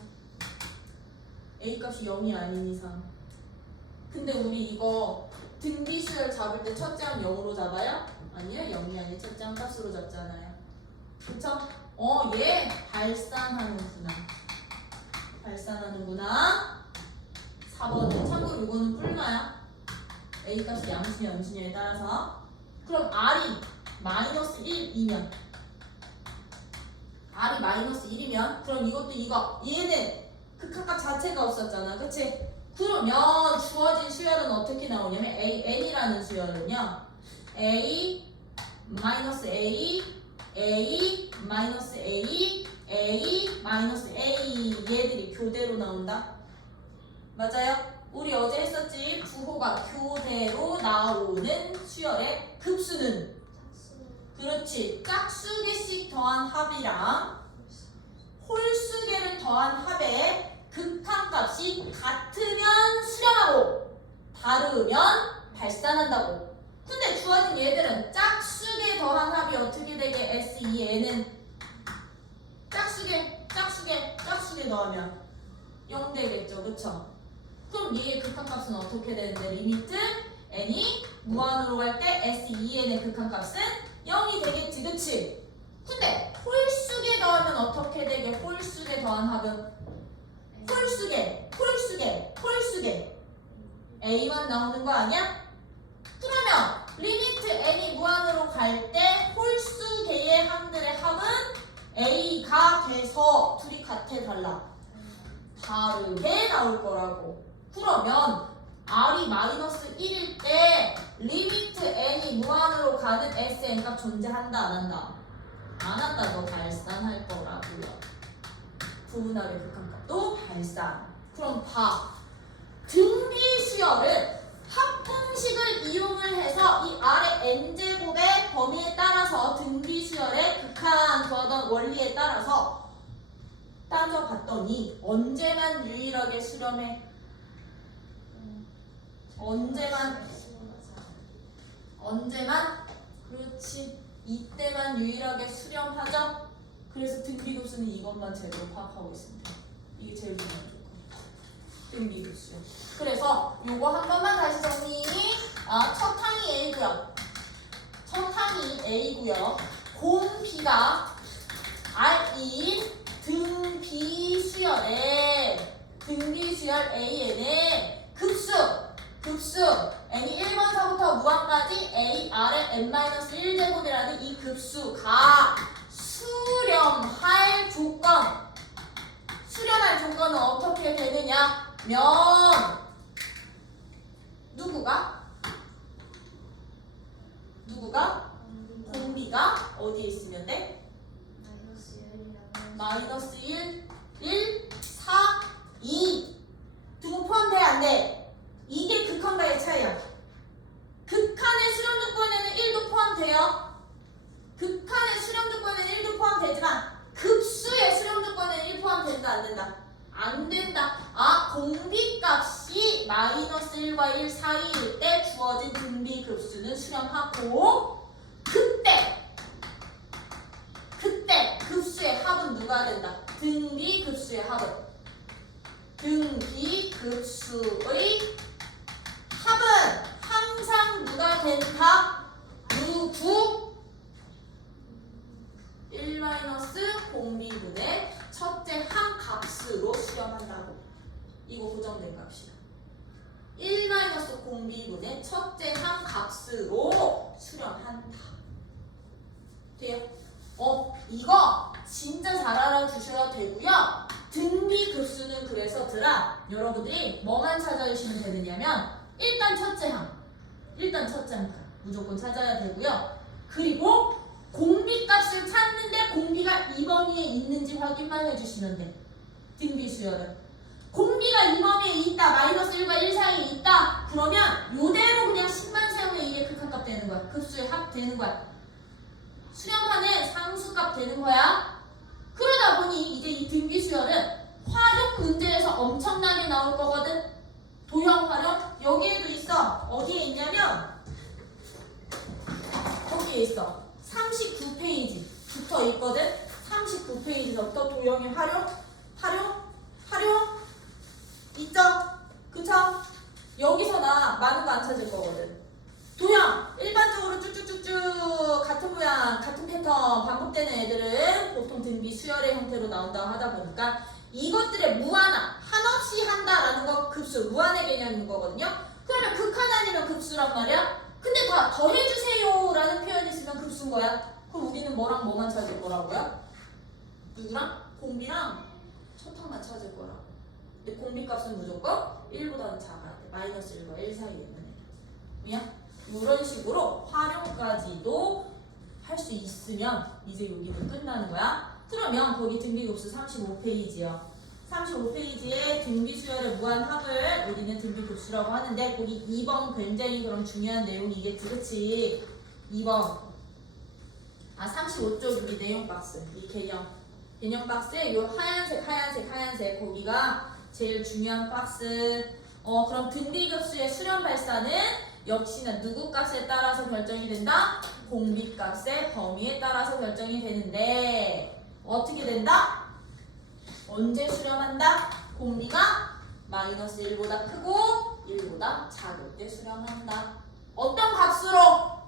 A 값이 0이 아닌 이상. 근데 우리 이거 등비수열 잡을 때 첫째 항 0으로 잡아요? 아니요, 0이 아닌 첫째 항 값으로 잡잖아요. 그쵸? 얘 발산하는구나. 발산하는구나. 4번은 참고로 이거는 뿔마야. A 값이 양수냐 음수냐에 따라서. 그럼 R이 마이너스 1이면 R이 마이너스 1이면 그럼 이것도 이거 얘는 극한값 자체가 없었잖아. 그치? 그러면 주어진 수열은 어떻게 나오냐면 AN이라는 수열은요 A 마이너스 A A 마이너스 A A 마이너스 A 얘들이 교대로 나온다. 맞아요? 우리 어제 했었지? 부호가 교대로 나오는 수열의 급수는 그렇지. 짝수개씩 더한 합이랑 홀수개를 더한 합의 극한값이 같으면 수렴하고 다르면 발산한다고. 근데 주어진 얘들은 짝수개 더한 합이 어떻게 되게 SEN은 짝수개 더하면 0 되겠죠. 그쵸? 그럼 얘의 극한값은 어떻게 되는데 리미트 n이 무한으로 갈 때 SEN의 극한값은 0이 되겠지. 그치? 근데 홀수개 더하면 어떻게 되게? 홀수개 더한 합은 홀수개 A만 나오는 거 아니야? 그러면 리미트 n이 무한으로 갈 때 홀수개의 항들의 합은 A가 돼서 둘이 같아 달라? 다르게 나올 거라고. 그러면 R이 마이너스 1일 때 리미트 n이 무한으로 가는 SN 값 존재한다 안 한다? 안 한다. 너 발산할 거라고요. 부분합의 극한값도 발산. 그럼 봐. 등비수열은 합공식을 이용을 해서 이 아래 n제곱의 범위에 따라서 등비수열의 극한 구하던 원리에 따라서 따져봤더니 언제만 유일하게 수렴해? 언제만? 그렇지. 이때만 유일하게 수렴하죠? 그래서 등비급수는 이것만 제대로 파악하고 있습니다. 이게 제일 중요한 조건. 등비급수. 그래서 요거 한 번만 다시 정리. 첫 항이 A고요. 첫 항이 A고요. 공비가 R인 등비수열 AN의 급수 n이 1번서부터 무한까지 A, R의 n-1제곱이라는 이 급수가 수렴할 조건은 어떻게 되느냐 면 누구가? 공비가 어디에 있으면 돼? 마이너스 1, 4, 2 두고 포함돼 안 돼? 이게 극한과의 차이야. 극한의 수렴 조건에는 1도 포함돼요. 극한의 수렴 조건에는 1도 포함되지만 급수의 수렴 조건에는 1 포함된다 안 된다? 안 된다. 공비값이 마이너스 1과 1 사이일 때 주어진 등비급수는 수렴하고 그때 급수의 합은 누가 된다? 등비급수의 합은 등비급수의 합은 항상 누가 된다? 1 공비분의 첫째 한 값으로 수렴한다고. 이거 보자. 마이너스 공비분의 첫째 한 값으로 수렴한다. 돼요? 이거 진짜 잘 알아두셔야 되고요. 등비 급수는 그래서 여러분들이 뭐만 찾아주시면 되느냐면 일단 첫째 항 무조건 찾아야 되고요. 그리고 공비값을 찾는데 공비가 2범위에 있는지 확인만 해주시면 돼. 등비 수열은 공비가 2범위에 있다, 마이너스 1과 1 사이에 있다, 그러면 요대로 그냥 10만 세우면 이게 극한값 되는 거야. 급수의 합 되는 거야. 수렴하는 상수값 되는 거야. 그러다 보니 이제 이 등비 수열은 활용 문제에서 엄청나게 나올 거거든. 도형 활용 여기에도 있어. 어디에 있냐면 거기에 있어. 39페이지 붙어 있거든. 39페이지서부터 도형의 활용 있죠? 그쵸? 여기서 나 많은 거 안 찾을 거거든. 도형 일반적으로 쭉쭉쭉쭉 같은 모양 같은 패턴 반복되는 애들은 보통 등비 수열의 형태로 나온다고 하다 보니까 이것들의 무한화 한없이 한다라는 거 급수 무한의 개념인 거거든요. 그러면 극한 아니면 급수란 말이야. 근데 다 더해주세요 라는 표현이 있으면 급수인 거야. 그럼 우리는 뭐랑 뭐만 찾을 거라고요? 누구랑? 공비랑 첫 항만 찾을 거라. 근데 공비값은 무조건 1보다는 작아야 돼. 마이너스 1과 1 사이에 있는 애. 왜냐? 이런 식으로 활용까지도 할 수 있으면 이제 여기는 끝나는 거야. 그러면 거기 등비급수 35페이지요. 35페이지에 등비수열의 무한합을 우리는 등비급수라고 하는데 거기 2번 굉장히 그럼 중요한 내용이겠지, 그치? 2번 35쪽 우리 내용 박스 이 개념 박스에 요 하얀색 거기가 제일 중요한 박스. 그럼 등비급수의 수렴 발사는 역시나 누구 값에 따라서 결정이 된다? 공비값의 범위에 따라서 결정이 되는데 어떻게 된다? 언제 수렴한다? 공비가 마이너스 1보다 크고 1보다 작을 때 수렴한다. 어떤 값으로?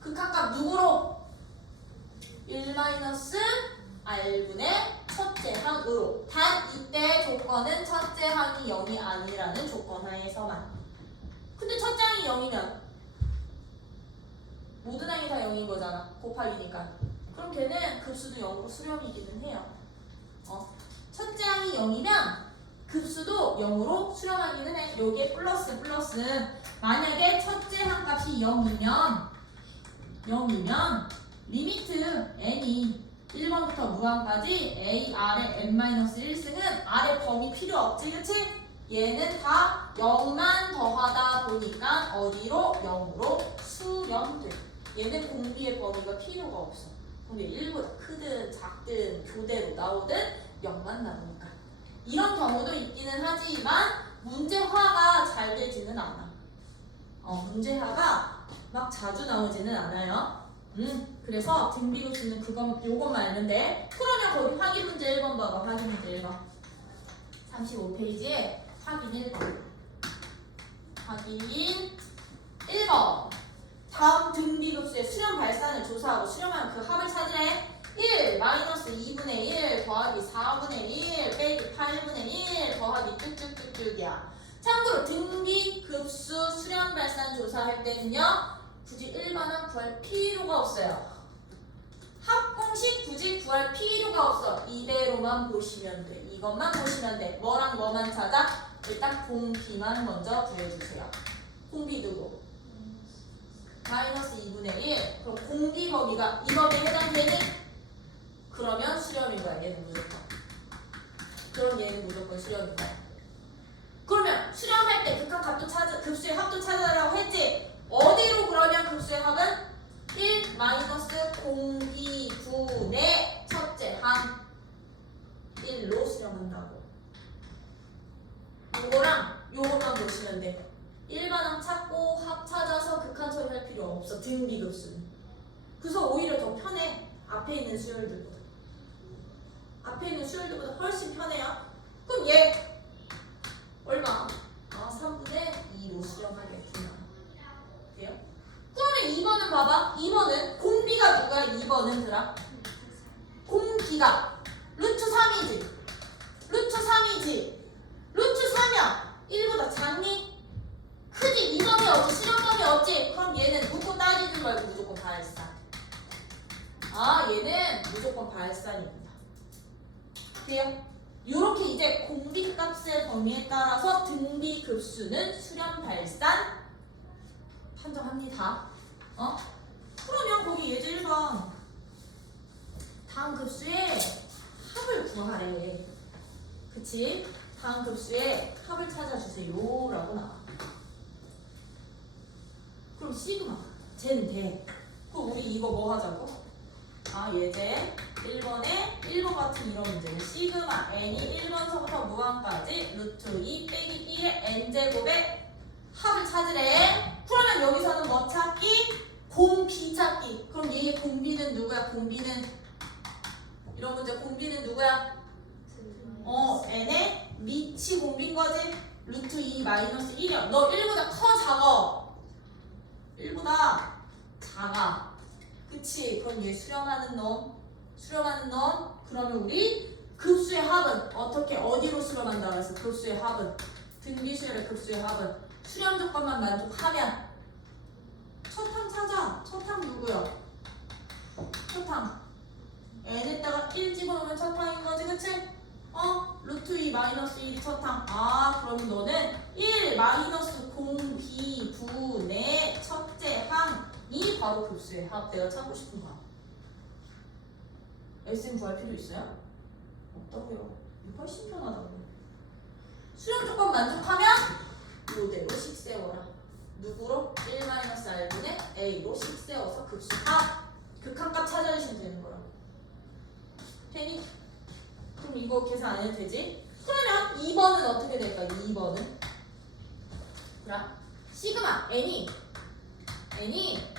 극한값 누구로? 1 마이너스 r분의 첫째 항으로. 단 이때 조건은 첫째 항이 0이 아니라는 조건 하에서만. 근데 첫째 항이 0이면 모든 항이 다 0인 거잖아. 곱하기니까. 그럼 걔는 급수도 0으로 수렴이기는 해요. 첫째 항이 0이면 급수도 0으로 수렴하기는 해. 여기에 플러스 만약에 첫째 항 값이 0이면 리미트 n이 1번부터 무한까지 a, r의 n-1승은 r의 범위 필요 없지, 그치? 얘는 다 0만 더하다 보니까 어디로? 0으로 수렴돼. 얘는 공비의 범위가 필요가 없어. 근데 1보다 크든 작든 교대로 나오든 0만 나오니까. 이런 경우도 있기는 하지만 문제화가 잘 되지는 않아. 문제화가 막 자주 나오지는 않아요. 그래서 등비급수는 요것만 알면 돼. 그러면 거기 확인 문제 1번 봐봐. 확인 문제 1번 35페이지에 확인 1번 확인 1번 다음 등비급수의 수렴 발산을 조사하고 수렴하면 그 합을 찾으래. 1 마이너스 2분의 1 더하기 4분의 1 빼기 8분의 1 더하기 쭉쭉쭉쭉이야. 참고로 등비급수 수렴 발산 조사할 때는요 굳이 일반항 구할 필요가 없어요. 합공식 굳이 구할 필요가 없어. 이대로만 보시면 돼. 이것만 보시면 돼. 뭐랑 뭐만 찾아? 일단 공비만 먼저 구해주세요. 공비 누구? 마이너스 2분의 1. 그럼 공비 범위가 이 범위에 해당되니? 그러면 수렴인 거야. 얘는 무조건. 그럼 얘는 무조건 수렴인 거야. 그러면 수렴할 때 극한값도 급수의 합도 찾아라고 했지? 어디로 그러면 급수의 합은? 1 마이너스 공비분의 첫째 항 1로 수렴한다고. 요거랑 요것만 보시면 돼. 일반항 찾고 합 찾아서 극한 처리할 필요 없어. 등비급수는. 그래서 오히려 더 편해. 앞에 있는 수열들보다. 앞에 있는 수열들보다 훨씬 편해요. 그럼 얘 얼마? 3분의 2로 수렴하겠구나. 돼요? 그러면 2번은 봐봐. 2번은 공비가 누가 2번은 들아? 공비가 루트 3이지. 루트 3이면 1보다 작니? 크지? 얘는 무조건 발산입니다. 돼요? 요렇게 이제 공비값의 범위에 따라서 등비급수는 수렴 발산 판정합니다. 그러면 거기 예제 1번 다음 급수의 합을 구하래. 그치? 다음 급수의 합을 찾아주세요 라고 나와. 그럼 시그마 쟤는 돼. 그럼 우리 이거 뭐 하자고? 예제 1번에 1번 같은 이런 문제는 시그마 n이 1번서부터 무한까지 루트 2 빼기 1의 n제곱의 합을 찾으래. 그러면 여기서는 뭐 찾기? 공비 찾기. 그럼 얘의 공비는 누구야? 공비는 이런 문제 공비는 누구야? n의 미치 공비인 거지? 루트 2 마이너스 1이야. 너 1보다 커 작아? 1보다 작아. 그치? 그럼 얘 수렴하는 놈. 그러면 우리 급수의 합은 어디로 수렴한다 그랬어? 급수의 합은 등비수열의 급수의 합은 수렴 조건만 만족하면 첫 항 찾아. 첫 항 누구야? 첫 항 n에다가 1 집어넣으면 첫 항인 거지, 그치? 루트 2 마이너스 1이 첫 항. 그럼 너는 1 마이너스 공비분의 첫째 항이 바로 급수의 합. 내가 찾고 싶은 거. SM 구할 필요 있어요? 없다고요. 이거 훨씬 편하다고. 수렴 조건 만족하면 이대로 식 세워라. 누구로? 1-r분의 a로 식 세워서 급수 합. 극한값 찾아주시면 되는 거라. 되니? 그럼 이거 계산 안 해도 되지? 그러면 2번은 어떻게 될까? 2번은 그럼 시그마 n이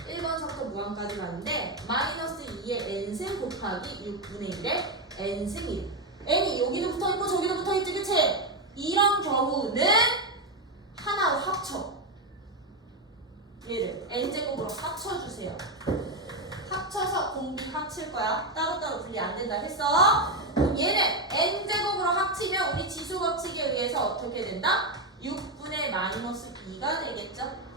1번서부터 무한까지 가는데 마이너스 2의 n승 곱하기 6분의 1의 n승 1. n이 여기도 붙어있고 저기도 붙어있지, 그치? 이런 경우는 하나로 합쳐. 얘를 n제곱으로 합쳐주세요. 합쳐서 공비 합칠 거야. 따로따로 분리 안 된다 했어. 얘는 n제곱으로 합치면 우리 지수 법칙에 의해서 어떻게 된다? 6분의 마이너스 2가 되겠죠?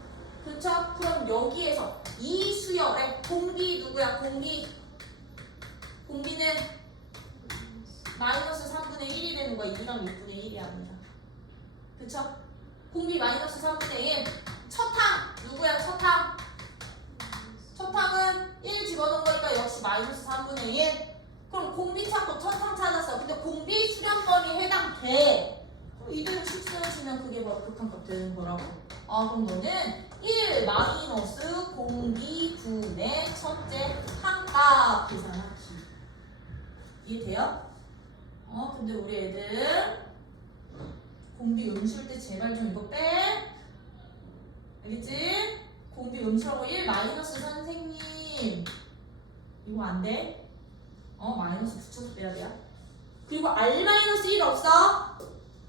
그쵸? 그럼 여기에서 이 수열의 공비 누구야? 공비는 마이너스 3분의 1이 되는 거야. 2랑 6분의 1이 아니라. 그쵸? 공비 마이너스 3분의 1. 첫 항 누구야? 첫 항은 1 집어넣은 거니까 역시 마이너스 3분의 1. 그럼 공비 찾고 첫 항 찾았어. 근데 공비 수렴범위 해당돼. 이대로 식수해주면 그게 바로 극한값 되는 거라고. 그럼 너는 1 마이너스 공비분의 첫째 항값 계산하기. 이해돼요? 근데 우리 애들 공비 음수일 때 제발 좀 이거 빼. 알겠지? 공비 음수라고 1 마이너스 선생님 이거 안 돼? 마이너스 붙여서 빼야 돼. 그리고 r 마이너스 1 없어?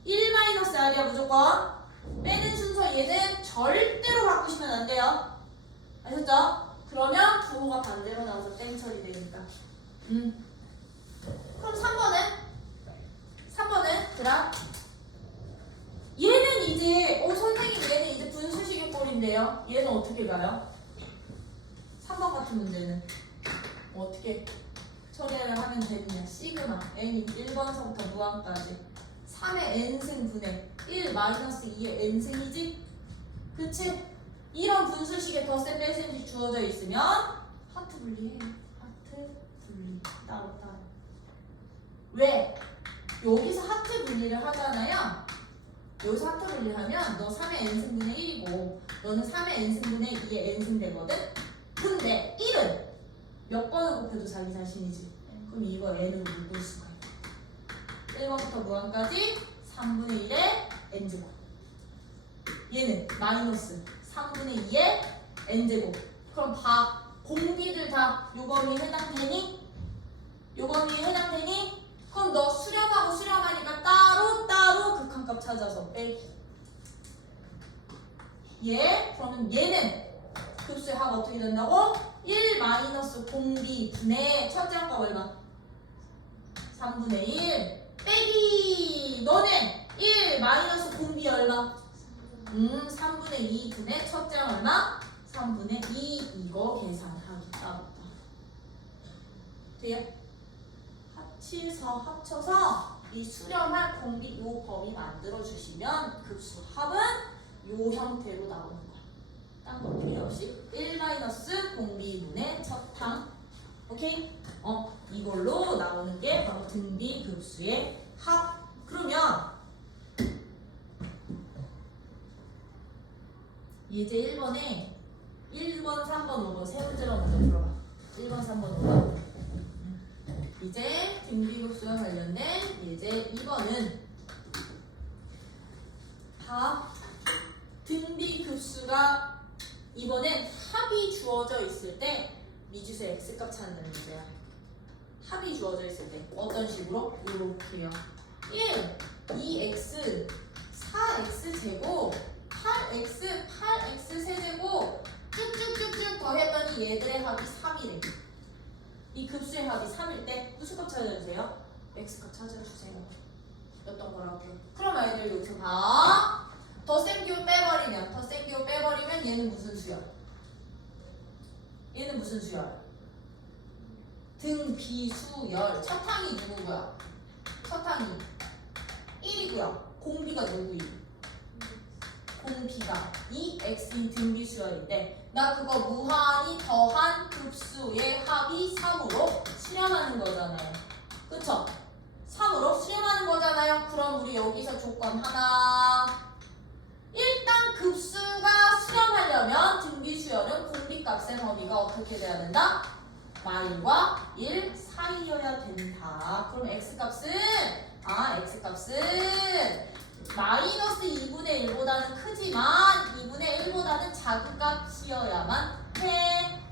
1 마이너스 r이야 무조건. 빼는 순서 얘는 절대로 바꾸시면 안 돼요. 아셨죠? 그러면 부호가 반대로 나와서 땡 처리되니까. 그럼 3번은 그럼 얘는 이제 선생님 얘는 이제 분수식의 꼴인데요. 얘는 어떻게 가요? 3번 같은 문제는 어떻게 처리를 하면 되느냐? 시그마 n이 1번서부터 무한까지 3의 n승 분의 1 마이너스 2의 n승이지? 그치? 이런 분수식에 덧셈 뺄셈이 주어져 있으면 하트 분리해. 하트 분리 따로. 왜? 여기서 하트 분리를 하잖아요. 여기서 하트 분리를 하면 너 3의 n승분의 1이고 너는 3의 n승분의 2의 n승 되거든? 근데 1은 몇 번을 곱해도 자기 자신이지. 그럼 이거 n으로 묶을 수가 있어. 1번부터 무한까지 3분의 1의 n제곱. 얘는 마이너스 3분의 2의 n제곱. 그럼 공비들 다 요 범위에 해당되니? 요 범위에 해당되니? 그럼 너 수렴하고 수렴하니까 따로 극한값 찾아서 빼기. 그러면 얘는 급수의 합 어떻게 된다고? 1 마이너스 공비 분의 첫째 항값 얼마? 3분의 1 빼기 너는 1 마이너스 공비 얼마? 3분의 2 분의 첫째 항 얼마? 3분의 2 이거 계산하기 따로. 돼요? 합쳐서 이 수렴할 공비 요 범위 만들어 주시면 급수 합은 요 형태로 나오는 거야. 딴 거 필요 없이 1 공비분의 첫항. 오케이? 이걸로 나오는 게 바로 등비급수의 합. 그러면 이제 1번에 1번, 3번, 5번 세 문제만 먼저 풀어봐. 1번, 3번, 5번. 이제 등비급수와 관련된 예제 2번은 등비급수가 이번엔 합이 주어져 있을 때 미주수 x값 찾는 문제야. 합이 주어져 있을 때 어떤 식으로? 이렇게요. 1, 2x, 4x 제곱, 8x, 8x 세제곱 쭉쭉쭉쭉 더했더니 얘들의 합이 3이래. 이 급수의 합이 3일 때 무슨 값 찾아주세요? x값 찾아주세요. 였던 거라고요. 그럼 아이들 여기서 봐. 덧셈 기호 빼버리면 얘는 무슨 수열? 얘는 무슨 수열? 등비수열. 첫항이 누구고요? 첫항이 1이고요. 공비가 누구이? 공비가 이 x인 등비수열인데 나 그거 무한히 더한 급수의 합이 3으로 수렴하는 거잖아요. 그쵸? 3으로 수렴하는 거잖아요. 그럼 우리 여기서 조건 하나. 일단 급수가 수렴하려면 등비수열은 공비값의 범위가 어떻게 돼야 된다? y과 1 사이여야 된다. 그럼 x값은 마이너스 2분의 1보다는 크지만 2분의 1보다는 작은 값이어야만 해.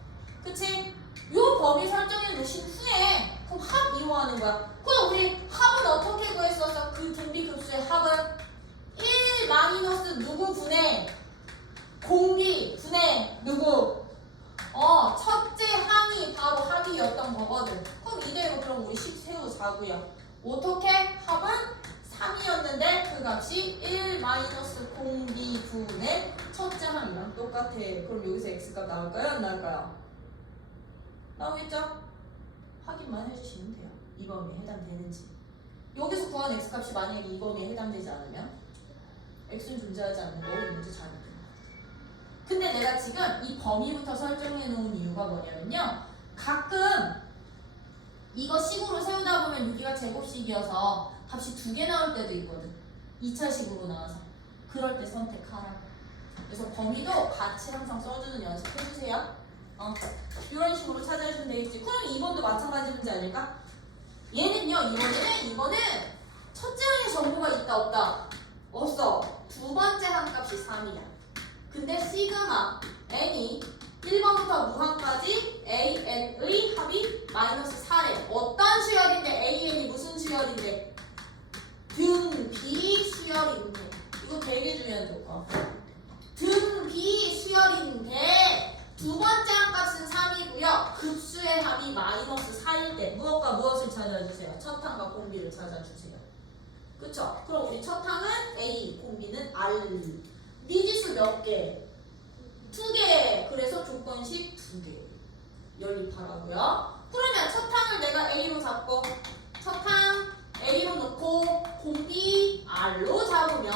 그치? 요 범위 설정해 놓으신 후에 그럼 합 이용하는 거야. 그럼 우리 합은 어떻게 구했었어? 그 등비급수의 합은 1 마이너스 누구 분의 공비 분의 누구? 첫째 항이 바로 합이었던 거거든. 그럼 이대로 그럼 우리 식 세우자고요. 어떻게? 합은 3이었는데 그 값이 1 마이너스 공비 분의 첫째 항이랑 똑같아. 그럼 여기서 x값 나올까요? 안 나올까요? 나오겠죠? 확인만 해주시면 돼요. 이 범위에 해당되는지. 여기서 구한 x값이 만약에 이 범위에 해당되지 않으면 x는 존재하지 않는 거 문제 잘 근데 내가 지금 이 범위부터 설정해 놓은 이유가 뭐냐면요. 가끔 이거 식으로 세우다 보면 여기가 제곱식이어서 값이 2개 나올 때도 있거든. 2차식으로 나와서. 그럴 때 선택하라. 그래서 범위도 같이 항상 써주는 연습 해주세요. 이런 식으로 찾아주시면 되겠지. 그럼 2번도 마찬가지 문제 아닐까? 얘는요. 이번에는 첫째 항에 정보가 있다 없다? 없어. 두 번째 항값이 3이야. 근데 시그마 n이 1번부터 무한까지 an의 합이 마이너스 4래. 어떤 수열인데 an이 무슨 수열인데? 등비수열인데. 이거 되게 중요한 조건. 등비수열인데 두 번째 항값은 3이고요. 급수의 합이 마이너스 4일 때 무엇과 무엇을 찾아주세요? 첫 항과 공비를 찾아주세요. 그쵸? 그럼 우리 첫 항은 A, 공비는 R. 미지수 몇 개? 2개. 그래서 조건식 2개. 연립하라고요. 그러면 첫 항을 내가 A로 잡고 첫 항 A로 놓고 공비 R로 잡으면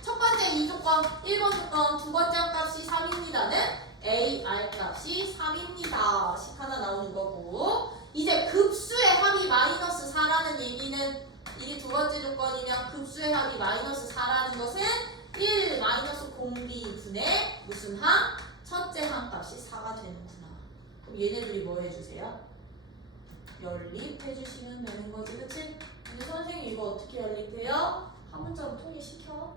첫 번째 이 조건, 1번 조건, 두 번째 값이 3입니다는 A, R 값이 3입니다. 식 하나 나오는 거고 이제 급수의 합이 마이너스 4라는 얘기는 이게 두 번째 조건이면 급수의 합이 마이너스 4라는 것은 1 마이너스 공비 분의 무슨 항? 첫째 항 값이 4가 되는구나. 그럼 얘네들이 뭐 해주세요? 연립해주시면 되는 거지, 그치? 근데 선생님 이거 어떻게 연립해요? 한 문자로 통일시켜.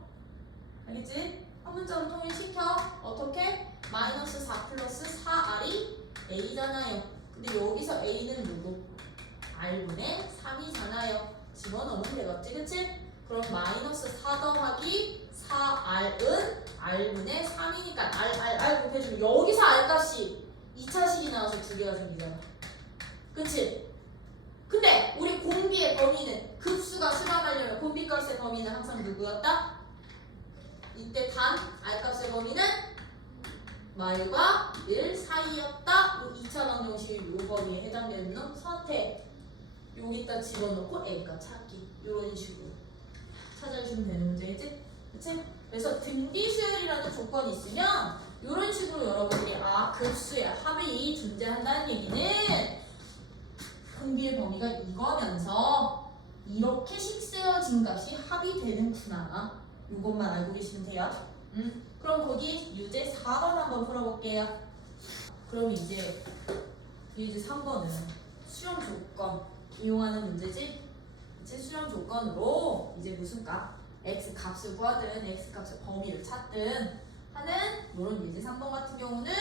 알겠지? 한 문자로 통일시켜. 어떻게? 마이너스 4 플러스 4r이 a잖아요. 근데 여기서 a는 누구? r분의 3이잖아요. 집어넣으면 되겠지, 그치? 그럼 마이너스 4 더하기 4r은 r분의 3이니까 r 곱해주면 여기서 r값이 2차식이 나와서 2개가 생기잖아. 그치? 근데 우리 공비의 범위는 급수가 수렴하려면 공비값의 범위는 항상 누구였다? 이때 단 r값의 범위는 말과 1 사이였다. 이 2차 방정식 요 범위에 해당되는 놈 선택. 여기다 집어넣고 A가 찾기. 이런 식으로 찾아주면 되는 문제이지? 그치? 그래서 등비수열이라는 조건이 있으면 이런 식으로 여러분들이 급수의 합이 존재한다는 얘기는 공비의 범위가 이거면서 이렇게 식세어진 값이 합이 되는구나. 이것만 알고 계시면 돼요. 그럼 거기 유제 4번 한번 풀어볼게요. 그럼 이제 3번은 수렴 조건 이용하는 문제지? 이제 수렴 조건으로 이제 무슨 값? x 값을 구하든 x 값의 범위를 찾든 하는 이런 예제 3번 같은 경우는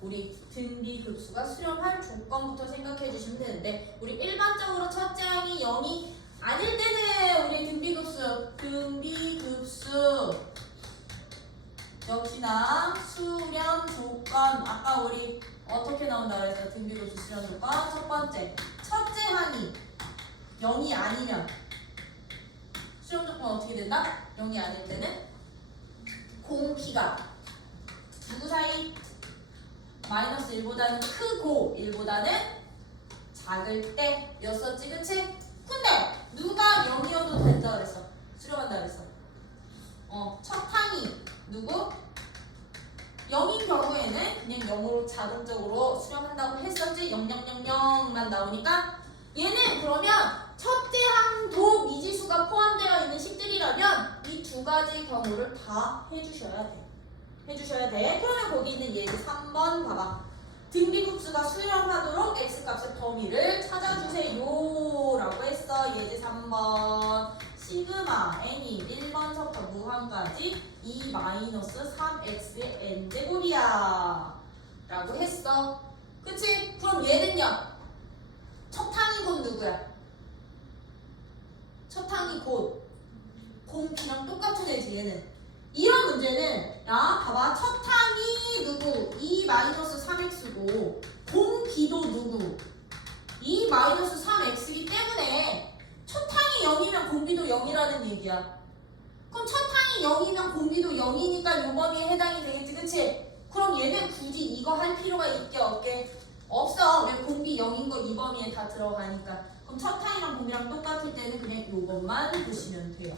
우리 등비급수가 수렴할 조건부터 생각해 주시면 되는데 우리 일반적으로 첫째 항이 0이 아닐 때는 우리 등비급수 역시나 수렴 조건 아까 우리 어떻게 나온다 그랬어요? 등비급수 수렴 조건 첫 번째 첫째 항이 0이 아니면 수렴 조건 어떻게 된다? 0이 아닐 때는 공비가 누구 사이? 마이너스 1보다는 크고 1보다는 작을 때였었지 그치? 근데 누가 0이어도 된다 그랬어? 수렴한다 그랬어 첫 항이 누구? 0인 경우에는 그냥 0으로 자동적으로 수렴한다고 했었지 0000만 나오니까 얘는 그러면 첫째 항도 미지수가 포함되어 있는 식들이라면 이 두 가지 경우를 다 해주셔야 돼. 그러면 거기 있는 예제 3번 봐봐. 등비급수가 수렴하도록 x값의 범위를 찾아주세요 라고 했어. 예제 3번 시그마 n이 1번서부터 무한까지 2-3x의 n제곱이야 라고 했어. 그치? 그럼 얘는요 첫 항이 곧 누구야? 첫 항이 곧 공비랑 똑같은 애지 얘는. 이런 문제는 야 봐봐 첫 항이 누구? 2-3x고 공비도 누구? 2-3x이기 때문에 첫 항이 0이면 공비도 0이라는 얘기야. 그럼 첫 항이 0이면 공비도 0이니까 요 범위에 해당이 되겠지 그치? 그럼 얘는 굳이 이거 할 필요가 있게 없게? 없어. 왜 공비 0인 거 이 범위에 다 들어가니까. 그럼 첫 항이랑 공비랑 똑같을 때는 그냥 이것만 보시면 돼요.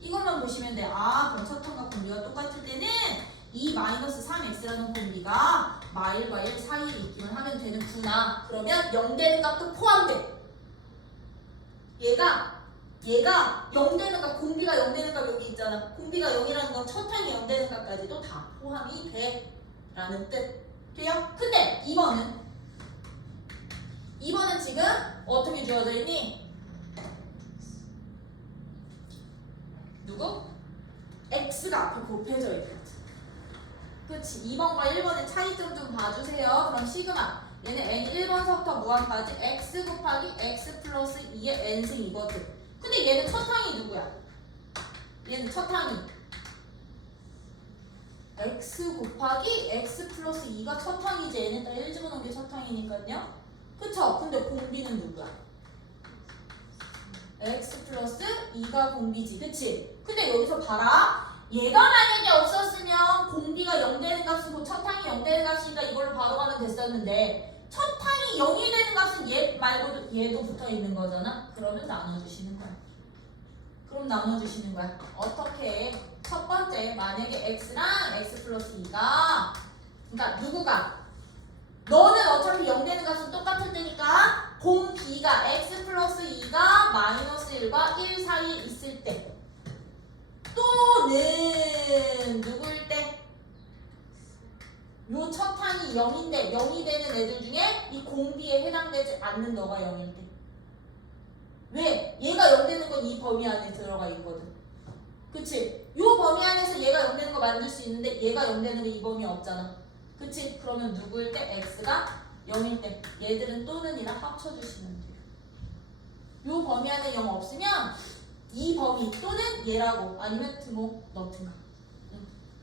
이것만 보시면 돼. 그럼 첫 항과 공비가 똑같을 때는 2-3x라는 공비가 마일과 1 사이에 있기만 하면 되는구나. 그러면 0 되는 값도 포함돼. 얘가 0 되는 값, 공비가 0 되는 값 여기 있잖아. 공비가 0이라는 건 첫 항이 0 되는 값까지도 다 포함이 돼. 라는 뜻. 돼요? 근데 2번은 지금 어떻게 주어져 있니? 누구? x가 앞에 곱해져 있는 거지. 그치? 2번과 1번의 차이점 좀 봐주세요. 그럼 시그마 얘는 n 1번서부터 무한까지 x 곱하기 x 플러스 2의 n승 이거든. 근데 얘는 첫 항이 누구야? 얘는 첫 항이 x 곱하기 x 플러스 2가 첫 항이지. 얘네들아 1 집어넣은 게 첫 항이니까요. 그쵸? 근데 공비는 누구야? x 플러스 2가 공비지. 그치? 근데 여기서 봐라. 얘가 만약에 없었으면 공비가 0 되는 값이고 첫 항이 0 되는 값이니까 이걸로 바로 가면 됐었는데 첫 항이 0이 되는 값은 얘 말고도 얘도 붙어 있는 거잖아. 그러면 나눠주시는 거야. 어떻게? 첫 번째 만약에 x랑 x 플러스 2가 그러니까 누구가? 너는 어차피 0 되는 값은 똑같을 테니까 공비가 x 플러스 2가 마이너스 1과 1 사이에 있을 때 또는 누구일 때? 요 첫 항이 0인데 0이 되는 애들 중에 이 공비에 해당되지 않는 너가 0일 때. 왜? 얘가 0 되는 건 이 범위 안에 들어가 있거든. 그치? 요 범위 안에서 얘가 0 되는 거 만들 수 있는데 얘가 0 되는 게 이 범위 없잖아. 그치? 그러면 누구일 때? x가 0일 때. 얘들은 또는이랑 합쳐주시면 돼요. 요 범위 안에 0 없으면 이 범위 또는 얘라고 아니면 드목 넣든가.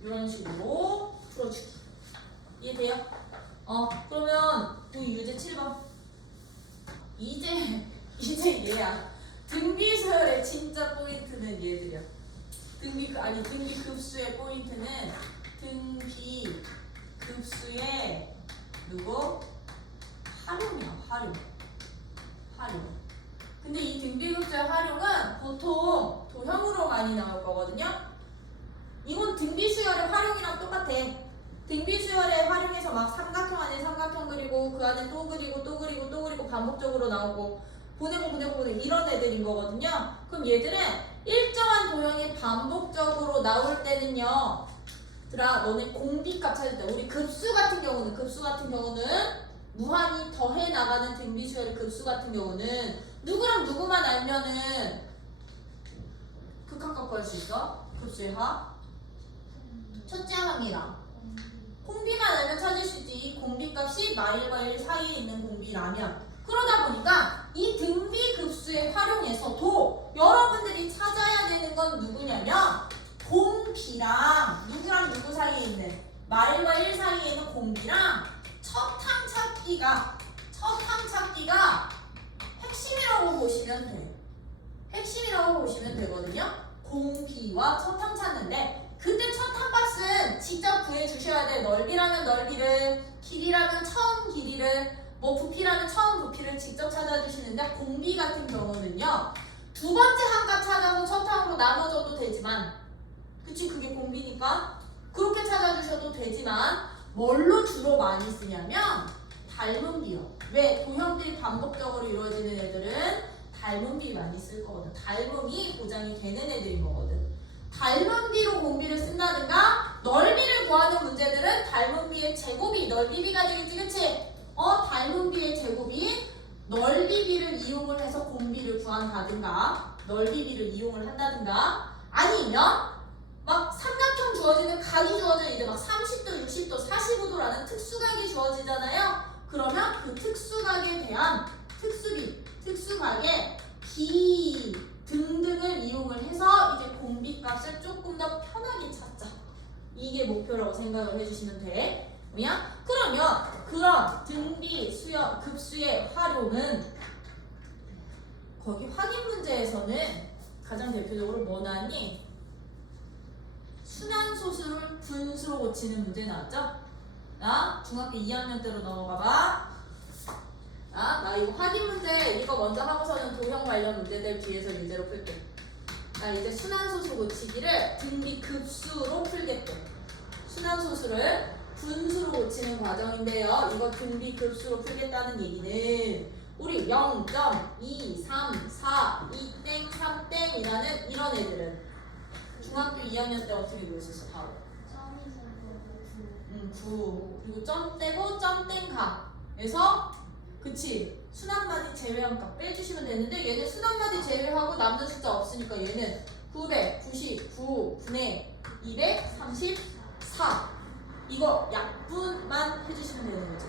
이런 식으로 풀어주기. 이해돼요? 그러면 또 유제 7번. 이제 얘야. 등비수열의 진짜 포인트는 얘들이야. 등비급수의 포인트는 등비급수의 누구? 그리고 그 안에 또 그리고 또 그리고 또 그리고 반복적으로 나오고 보내고 이런 애들인 거거든요. 그럼 얘들은 일정한 도형이 반복적으로 나올 때는요. 얘들아 너네 공비값 찾을 때 우리 급수 같은 경우는 무한히 더해 나가는 등비수열의 급수 같은 경우는 누구랑 누구만 알면은 극한값 구할 수 있어? 급수의 합 첫째 함이랑 공비만 알면 찾을 수 있지. 이 공비값이 마일과 1 사이에 있는 공비라면 그러다 보니까 이 등비 급수에 활용해서도 여러분들이 찾아야 되는 건 누구냐면 공비랑 누구랑 누구 사이에 있는 마일과 1 사이에 있는 공비랑 첫항 찾기가 핵심이라고 보시면 돼. 핵심이라고 보시면 되거든요. 공비와 첫항 찾는데 그때 첫항 값은 직접 구해 주셔야 돼. 넓이라면 넓이를, 길이라면 처음 길이를, 뭐 부피라면 처음 부피를 직접 찾아주시는데 공비 같은 경우는요. 두 번째 항값 찾아서 첫항으로 나눠줘도 되지만 그치 그게 공비니까 그렇게 찾아주셔도 되지만 뭘로 주로 많이 쓰냐면 닮은 비요. 왜? 도형들이 반복적으로 이루어지는 애들은 닮은 비 많이 쓸 거거든. 닮음이 보장이 되는 애들인 거거든. 닮은 비로 공비를 쓴다든가 넓이를 구하는 문제들은 닮은 비의 제곱이 넓이 비가 되겠지 그치? 닮은 비의 제곱이 넓이 비를 이용을 해서 공비를 구한다든가 넓이 비를 이용을 한다든가 아니면 막 삼각형 주어지는 각이 주어져 이제 막 30도, 60도, 45도라는 특수각이 주어지잖아요. 그러면 그 특수각에 대한 특수비, 특수각의 기 등등을 이용을 해서 이제 공비값을 조금 더 편하게 찾자. 이게 목표라고 생각을 해주시면 돼. 뭐냐? 그러면 그런 등비, 수열, 급수의 활용은 거기 확인 문제에서는 가장 대표적으로 뭐 나왔니? 순환소수를 분수로 고치는 문제 나왔죠? 나 중학교 2학년 때로 넘어가봐. 나 이거 확인 문제 이거 먼저 하고서는 도형 관련 문제들 뒤에서 예제로 풀게. 나 이제 순환소수 고치기를 등비 급수로 풀겠대. 순환소수를 분수로 고치는 과정인데요. 이거 등비 급수로 풀겠다는 얘기는 우리 0.2, 3, 4, 2땡, 3땡이라는 이런 애들은 중학교 2학년 때 어떻게 구했었어? 바로 9 그리고 점 떼고 점 땡가 에서 그치 순환마디 제외한 값 빼주시면 되는데 얘는 순환마디 제외하고 남는 숫자 없으니까 얘는 999분의 234 이거 약분만 해주시면 되는 거지.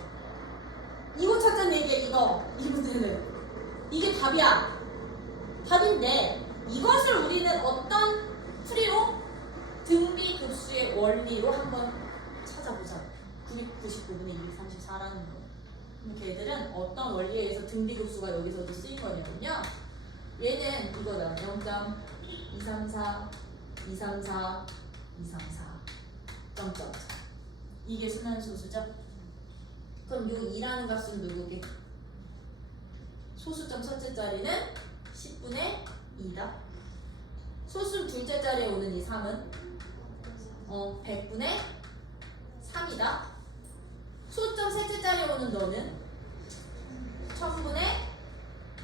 이거 찾자는 얘기야. 이 문제는 이게 답이야. 답인데 이것을 우리는 어떤 풀이로? 등비급수의 원리로 한번 찾아보자. 999분의 234라는 거. 그럼 걔들은 어떤 원리에 의해서 등비급수가 여기서도 쓰인 거냐면요. 얘는 이거다. 0.234, 234, 234, 점점. 이게 순환소수죠? 그럼 요 2라는 값은 누구게? 소수점 첫째 자리는 10분의 2다. 소수 둘째 자리에 오는 이 3은 100분의 3이다. 소수점 셋째 자리에 오는 너는 1000분의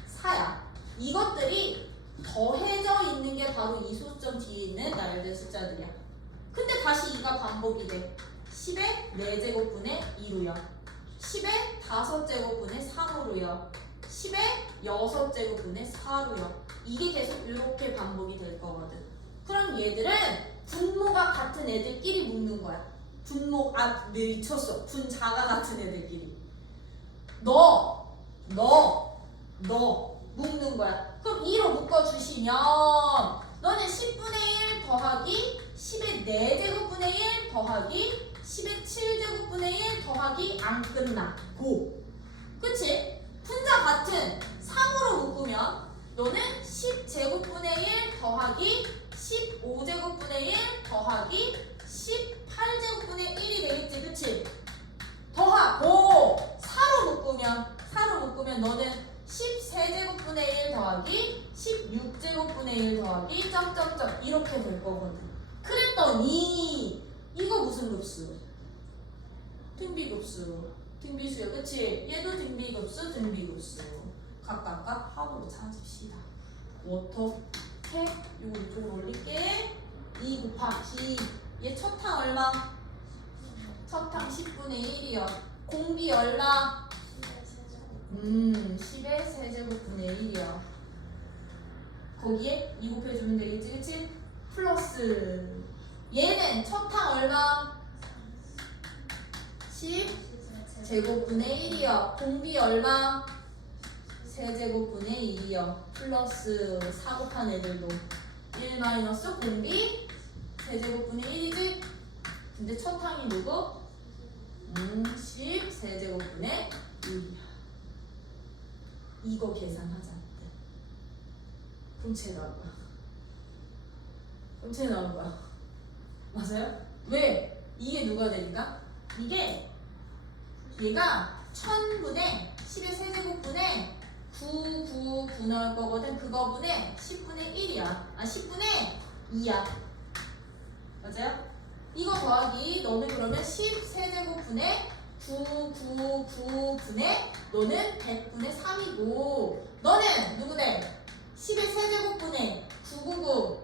4야. 이것들이 더해져 있는 게 바로 이 소수점 뒤에 있는 나열된 숫자들이야. 근데 다시 2가 반복이 돼. 10의 4제곱분의 2로요. 10의 5제곱분의 3으로요. 10의 6제곱분의 4로요. 이게 계속 이렇게 반복이 될 거거든. 그럼 얘들은 분모가 같은 애들끼리 묶는 거야. 분모, 미쳤어. 분자가 같은 애들끼리. 너 묶는 거야. 그럼 2로 묶어주시면 너는 10분의 1 더하기 10의 4제곱분의 1 더하기 10의 7제곱분의 1 더하기 안 끝나고 그치? 분자 같은 3으로 묶으면 너는 10제곱분의 1 더하기 15제곱분의 1 더하기 18제곱분의 1이 되겠지 그치? 더하고 4로 묶으면 너는 13제곱분의 1 더하기 16제곱분의 1 더하기 점점점 이렇게 될 거거든. 그랬더니 이거 무슨 급수? 등비급수. 등비수야, 그치? 얘도 등비급수, 등비급수. 각각 합으로 찾읍시다. 어떻게? 요거 이쪽으로 올릴게. 2 곱하기 얘 첫항 얼마? 첫항 10분의 1이요. 공비 얼마? 10의 세제곱분의 1이요. 거기에 2 곱해주면 되겠지, 그치? 플러스 얘는 첫항 얼마? 10 제곱분의 1이요. 공비 얼마? 세제곱분의 1이요. 플러스 4 곱한 애들도 1 마이너스 공비 세제곱분의 1이지? 근데 첫항이 누구? 10 세제곱분의 1이야. 이거 계산하자. 그럼 쟤 나올 거야. 그럼 쟤 나올 거야. 맞아요? 왜? 이게 누가 되니까? 이게 얘가 1000분의 10의 세제곱분의 999 나올 거거든. 그거분의 10분의 1이야. 아 10분의 2야. 맞아요? 이거 더하기 너는 그러면 10 세제곱분의 999분의 너는 100분의 3이고 너는 누구네? 10의 세제곱분의 999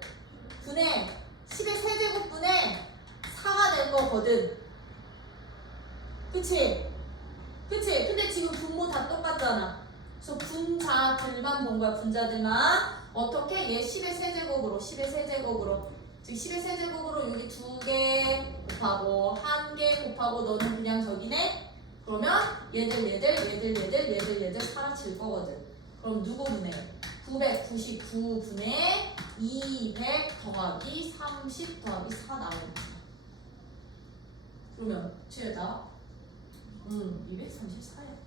분의 10의 세제곱분의 4가 될 거거든. 그치? 그치? 근데 지금 분모 다 똑같잖아. 그래서 분자들만 본 거야. 분자들만. 어떻게? 얘 10의 세제곱으로 10의 세제곱으로 즉 10의 세제곱으로 여기 2개 곱하고 1개 곱하고 너는 그냥 저기네. 그러면 얘들 사라질 거거든. 그럼 누구 분해? 999분의 200 더하기 30 더하기 4 나오겠지. 그러면 최다 234야.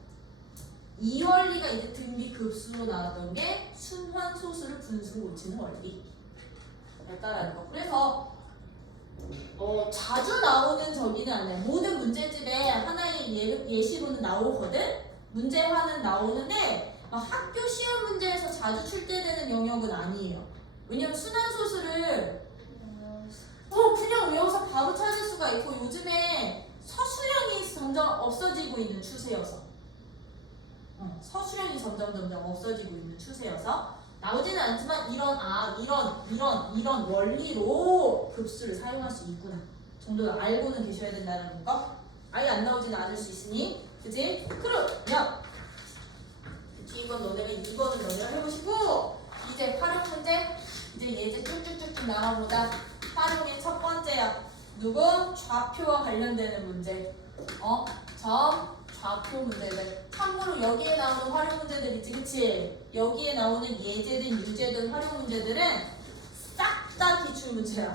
이 원리가 이제 등비급수로 나왔던 게 순환소수를 분수로 고치는 원리. 따라하는 거. 그래서 자주 나오는 저기는 아니야. 모든 문제집에 하나의 예시로는 나오거든. 문제화는 나오는데 막 학교 시험 문제에서 자주 출제되는 영역은 아니에요. 왜냐면 순환소수를 그냥 외워서 바로 찾을 수가 있고 요즘에 서술형이 점점 없어지고 있는 추세여서 서술형이 점점 없어지고 있는 추세여서 나오지는 않지만 이런 원리로 급수를 사용할 수 있구나 정도는 알고는 계셔야 된다는 거. 아예 안 나오지는 않을 수 있으니 그치? 그럼 야 이건 너네가 해보시고 이제 활용 문제 이제 예제 쭉쭉쭉 나와보자. 활용의 첫 번째야. 누구? 좌표와 관련되는 문제. 좌표 문제들. 참고로 여기에 나오는 활용 문제들 있지, 그치? 여기에 나오는 예제든 유제든 활용 문제들은 싹 다 기출 문제야.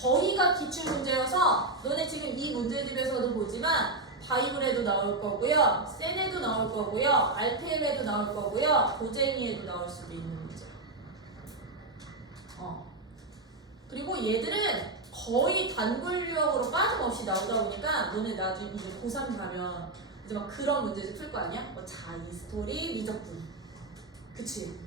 거의가 기출 문제여서 너네 지금 이 문제집에서도 보지만 바이블에도 나올 거고요, 센에도 나올 거고요, RPM에도 나올 거고요, 고쟁이에도 나올 수도 있는 문제. 그리고 얘들은 거의 단골 유형으로 빠짐없이 나오다 보니까 너네 나중에 이제 고3 가면 이제 막 그런 문제집 풀 거 아니야? 뭐 자기 스토리 미적분, 그치?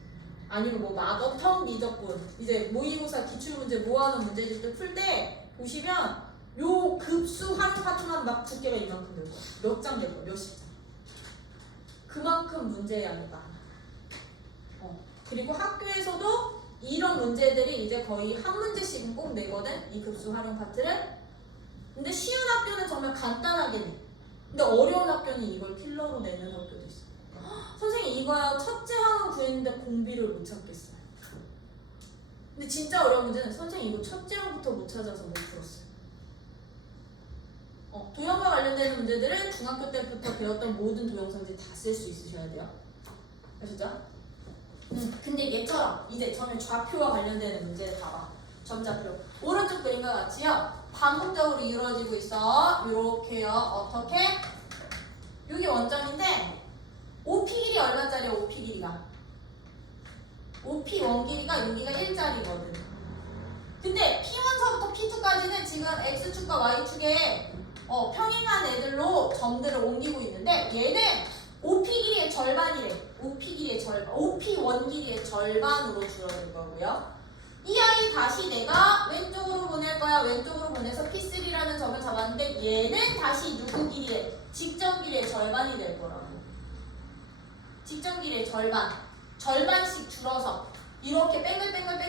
아니면 뭐 마더텅 미적분, 이제 모의고사 기출문제 모아놓은 문제집들 풀 때 보시면 요 급수 활용 파트만 막 두께가 이만큼 될 거야. 몇 장 될 거야, 몇십 장. 그만큼 문제의 양이 많아. 그리고 학교에서도 이런 문제들이 이제 거의 한 문제씩은 꼭 내거든, 이 급수 활용 파트를. 근데 쉬운 학교는 정말 간단하게 내. 근데 어려운 학교는 이걸 킬러로 내는 학교도 있어. 선생님 이거야 첫째 항은 구했는데 공비를 못 찾겠어요. 근데 진짜 어려운 문제는 선생님 이거 첫째 항부터 못 찾아서 못 풀었어요. 도형과 관련되는 문제들은 중학교 때부터 배웠던 모든 도형성질 다 쓸 수 있으셔야 돼요. 아시죠? 근데 얘처럼 이제 저는 좌표와 관련되는 문제를 봐봐. 점좌표. 오른쪽 그림과 같이요. 반복적으로 이루어지고 있어. 요렇게요. 어떻게? 여기 원점인데 OP 길이 얼마짜리야? OP 길이가. OP 원 길이가 여기가 1짜리거든. 근데 P1서부터 P2까지는 지금 X축과 Y축에 평행한 애들로 점들을 옮기고 있는데 얘는 OP 길이의 절반이래. OP 길이의 절반. OP 원 길이의 절반으로 줄어들 거고요. 이 아이 다시 내가 왼쪽으로 보낼 거야? 자, 왼쪽으로 보내서 P3라는 점을 잡았는데 얘는 다시 누구 길이의? 직전 길이의 절반이 될 거라고. 직전 길이의 절반씩 줄어서 이렇게 뱅글뱅글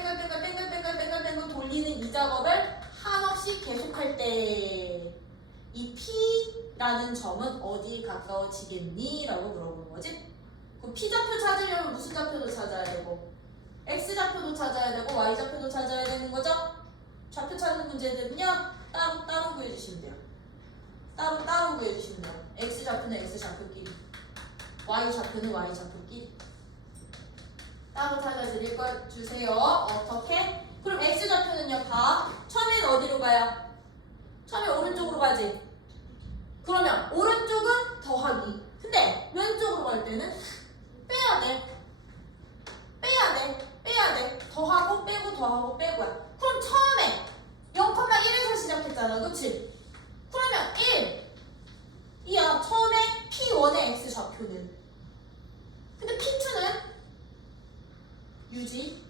돌리는 이 작업을 한없이 계속할 때 이 P라는 점은 어디에 가까워지겠니? 라고 물어보는 거지. 그럼 P좌표 찾으려면 무슨 좌표도 찾아야 되고 X좌표도 찾아야 되고 Y좌표도 찾아야 되는 거죠? 좌표 찾는 문제들은요 따로 구해주시면 돼요. 따로 구해주시면 돼요. X좌표는 X좌표끼리, Y좌표는 Y좌표끼리 따로 찾아드릴 걸 주세요. 어떻게? 그럼 X좌표는요 봐. 처음엔 어디로 가요? 처음에 오른쪽으로 가지. 그러면 오른쪽은 더하기. 근데 왼쪽으로 갈 때는 빼야 돼. 더하고 빼고야. 그럼 처음에 0,1에서 시작했잖아. 그치? 그러면 1이야. 처음에 P1의 X좌표는. 근데 P2는 유지.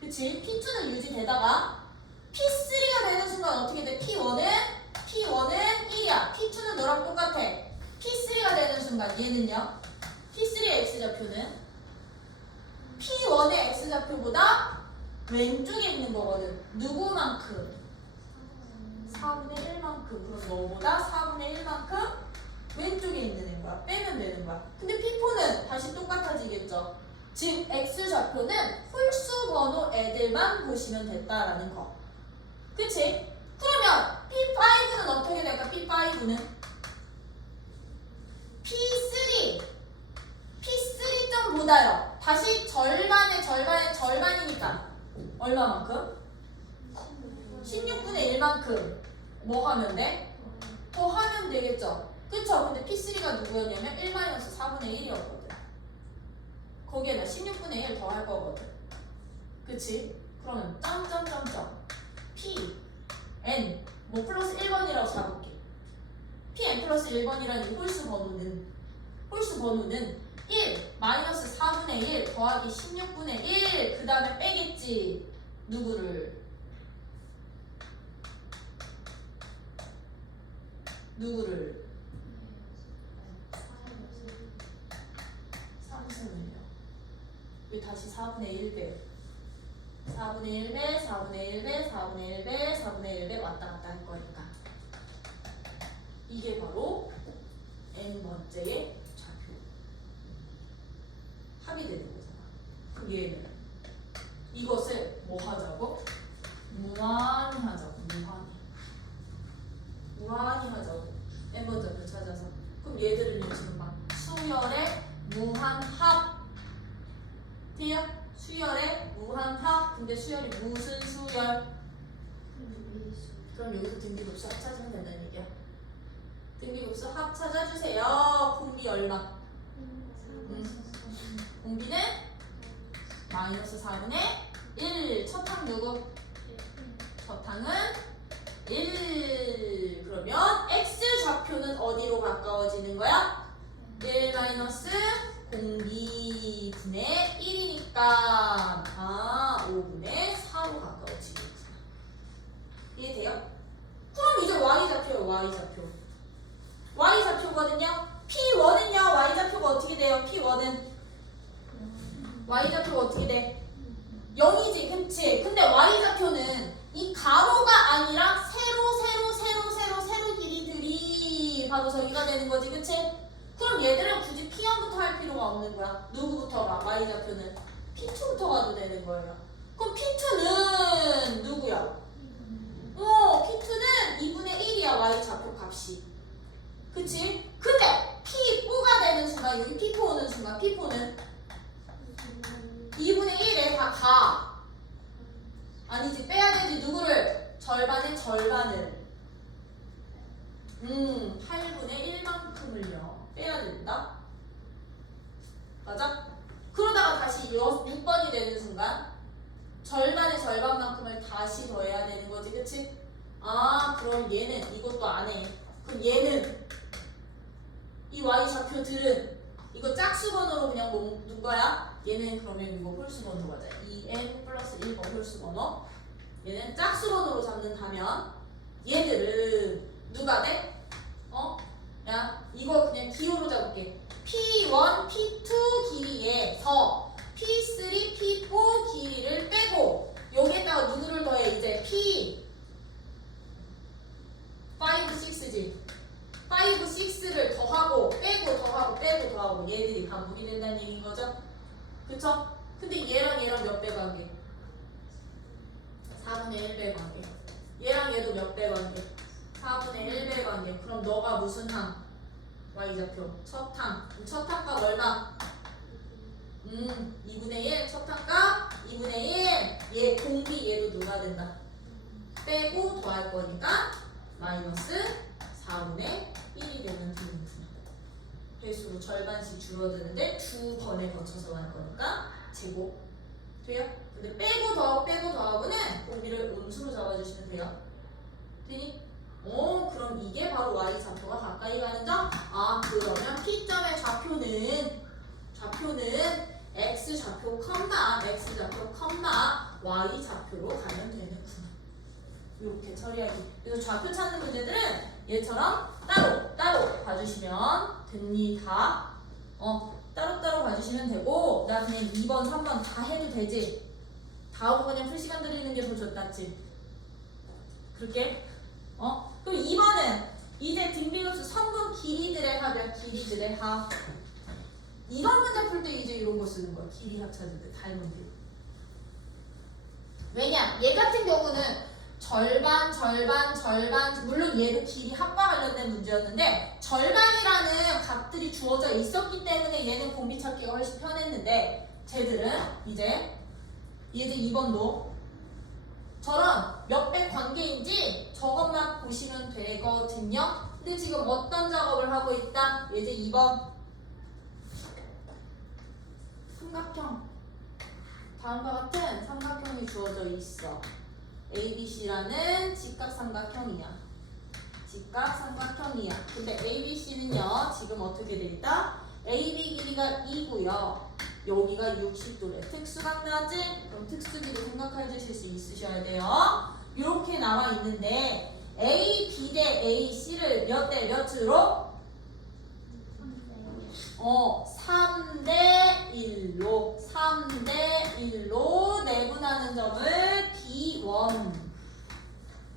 그치? P2는 유지되다가 P3가 되는 순간 어떻게 돼? P1은 1이야. P2는 너랑 똑같아. P3가 되는 순간 얘는요. P3의 X좌표는 P1의 X좌표보다 왼쪽에 있는 거거든. 누구만큼? 4분의 1만큼. 그럼 너보다 4분의 1만큼 왼쪽에 있는 거야. 빼면 되는 거야. 근데 P4는 다시 똑같아지겠죠. 즉 X좌표는 홀수 번호 애들만 보시면 됐다라는 거. 그치? 그러면 P5는 어떻게 될까? P5는 P3점보다요. 다시 절반이니까 얼마만큼? 16분의 1만큼 뭐 하면 돼? 더 하면 되겠죠? 그쵸? 근데 P3가 누구였냐면 1-4분의 1이었거든. 거기에다 16분의 1 더 할 거거든. 그치? 그러면 P N 뭐 플러스 1번이라고 잡을게. Pn 플러스 1번이라는 홀수 번호는 1 마이너스 4분의 1 더하기 16분의 1 그 다음에 빼겠지. 누구를? 3승을요. 왜 다시 4분의 1 빼? 4분의 1배, 4분의 1배, 4분의 1배, 4분의 1배 왔다 갔다 할 거니까. 이게 바로 n번째의 좌표. 합이 되는 거잖아. 그럼 얘는 이것을 뭐 하자고? 무한히 하자고. 무한히 하자고. n번 좌표 찾아서. 그럼 얘들은요 지금 막 수열의 무한합 돼요? 수열의 무한합. 근데 수열이 무슨 수열? 그럼 여기서 등비급수 합 찾으면 된다는 얘기야. 등비급수 합 찾아주세요. 공비 얼마? 공비는 마이너스 4분의 1. 첫항 누구? 첫항은 1. 그러면 X좌표는 어디로 가까워지는 거야? 1 마이너스 공비분의 1이니까 5분의 4로 가까워지겠구나. 이해돼요? 그럼 이제 Y좌표예요. Y좌표거든요. P1은요. Y좌표가 어떻게 돼요? P1은 Y좌표가 어떻게 돼? 0이지. 그치? 근데 Y좌표는 이 가로가 아니라 세로 길이들이 바로 저기가 되는 거지. 그치? 그럼 얘들은 굳이 P1부터 할 필요가 없는 거야. 누구부터가? Y좌표는 P2부터 가도 되는 거예요. 그럼 P2는 누구야? P2는 2분의 1이야. Y좌표 값이. 그치? 근데 P4가 되는 순간, 여기 P4 오는 순간 P4는 2분의 1에 다 가. 아니지, 빼야 되지. 누구를? 절반의 절반을. 8분의 1만큼을요. 빼야 된다. 맞아? 그러다가 다시 6번이 되는 순간 절반의 절반만큼을 다시 더해야 되는 거지. 그치? 그럼 얘는 이것도 안 해. 그럼 얘는 이 Y좌표들은 이거 짝수번호로 그냥 놓은 거야. 얘는 그러면 이거 홀수번호 맞아. 2n 플러스 1번 홀수번호. 얘는 짝수번호로 잡는다면 얘들은 누가 돼? 야 이거 그냥 기호로 잡을게. P1, P2 길이에서 P3, P4 길이를 빼고 여기에다가 누구를 더해? 이제 P5, 6지. 5, 6를 더하고 빼고 더하고 빼고 더하고 얘들이 반복이 된다는 얘기인 거죠? 그쵸? 근데 얘랑 몇 배 관계? 4분의 1배 관계. 얘랑 얘도 몇 배 관계? 4분의 1배 관계. 그럼 너가 무슨 항? y좌표. 첫 항. 그럼 첫 항값 얼마? 2분의 1. 첫 항값 2분의 1. 얘 공비 얘도 누가 된다? 빼고 더할 거니까 마이너스 4분의 1이 되는 드림이구나. 배수로 절반씩 줄어드는데 두 번에 거쳐서 갈 거니까 제곱. 돼요? 근데 빼고 더하고는 공비를 음수로 잡아주시면 돼요. 되니? 그럼 이게 바로 y좌표가 가까이 가는 점? 그러면 P점의 좌표는 x좌표, x좌표, y좌표로 가면 되는구나. 이렇게 처리하기. 그래서 좌표 찾는 문제들은 얘처럼 따로 봐주시면 됩니다. 따로 봐주시면 되고, 나 그냥 2번, 3번 다 해도 되지. 다 하고 그냥 풀 시간 들이는 게 더 좋다지. 그렇게? 그럼 2번은 이제 등비급수 성분 길이들의 합이야. 길이들의 합. 이런 문제 풀 때 이제 이런 거 쓰는 거야. 길이 합 찾을 때 닮은 길. 왜냐? 얘 같은 경우는 절반, 물론 얘도 길이 합과 관련된 문제였는데 절반이라는 값들이 주어져 있었기 때문에 얘는 공비 찾기가 훨씬 편했는데 쟤들은 이제 2번도 저런 몇 배 관계인지 저것만 보시면 되거든요. 근데 지금 어떤 작업을 하고 있다? 이제 2번 삼각형. 다음과 같은 삼각형이 주어져 있어. ABC라는 직각삼각형이야. 근데 ABC는요 지금 어떻게 돼 있다? AB 길이가 2고요. 여기가 60도래. 특수각 나지? 그럼 특수기도 생각해 주실 수 있으셔야 돼요. 이렇게 나와 있는데 A, B 대 A, C를 몇 대 몇으로? 3대 1로 내분하는 점을 B1.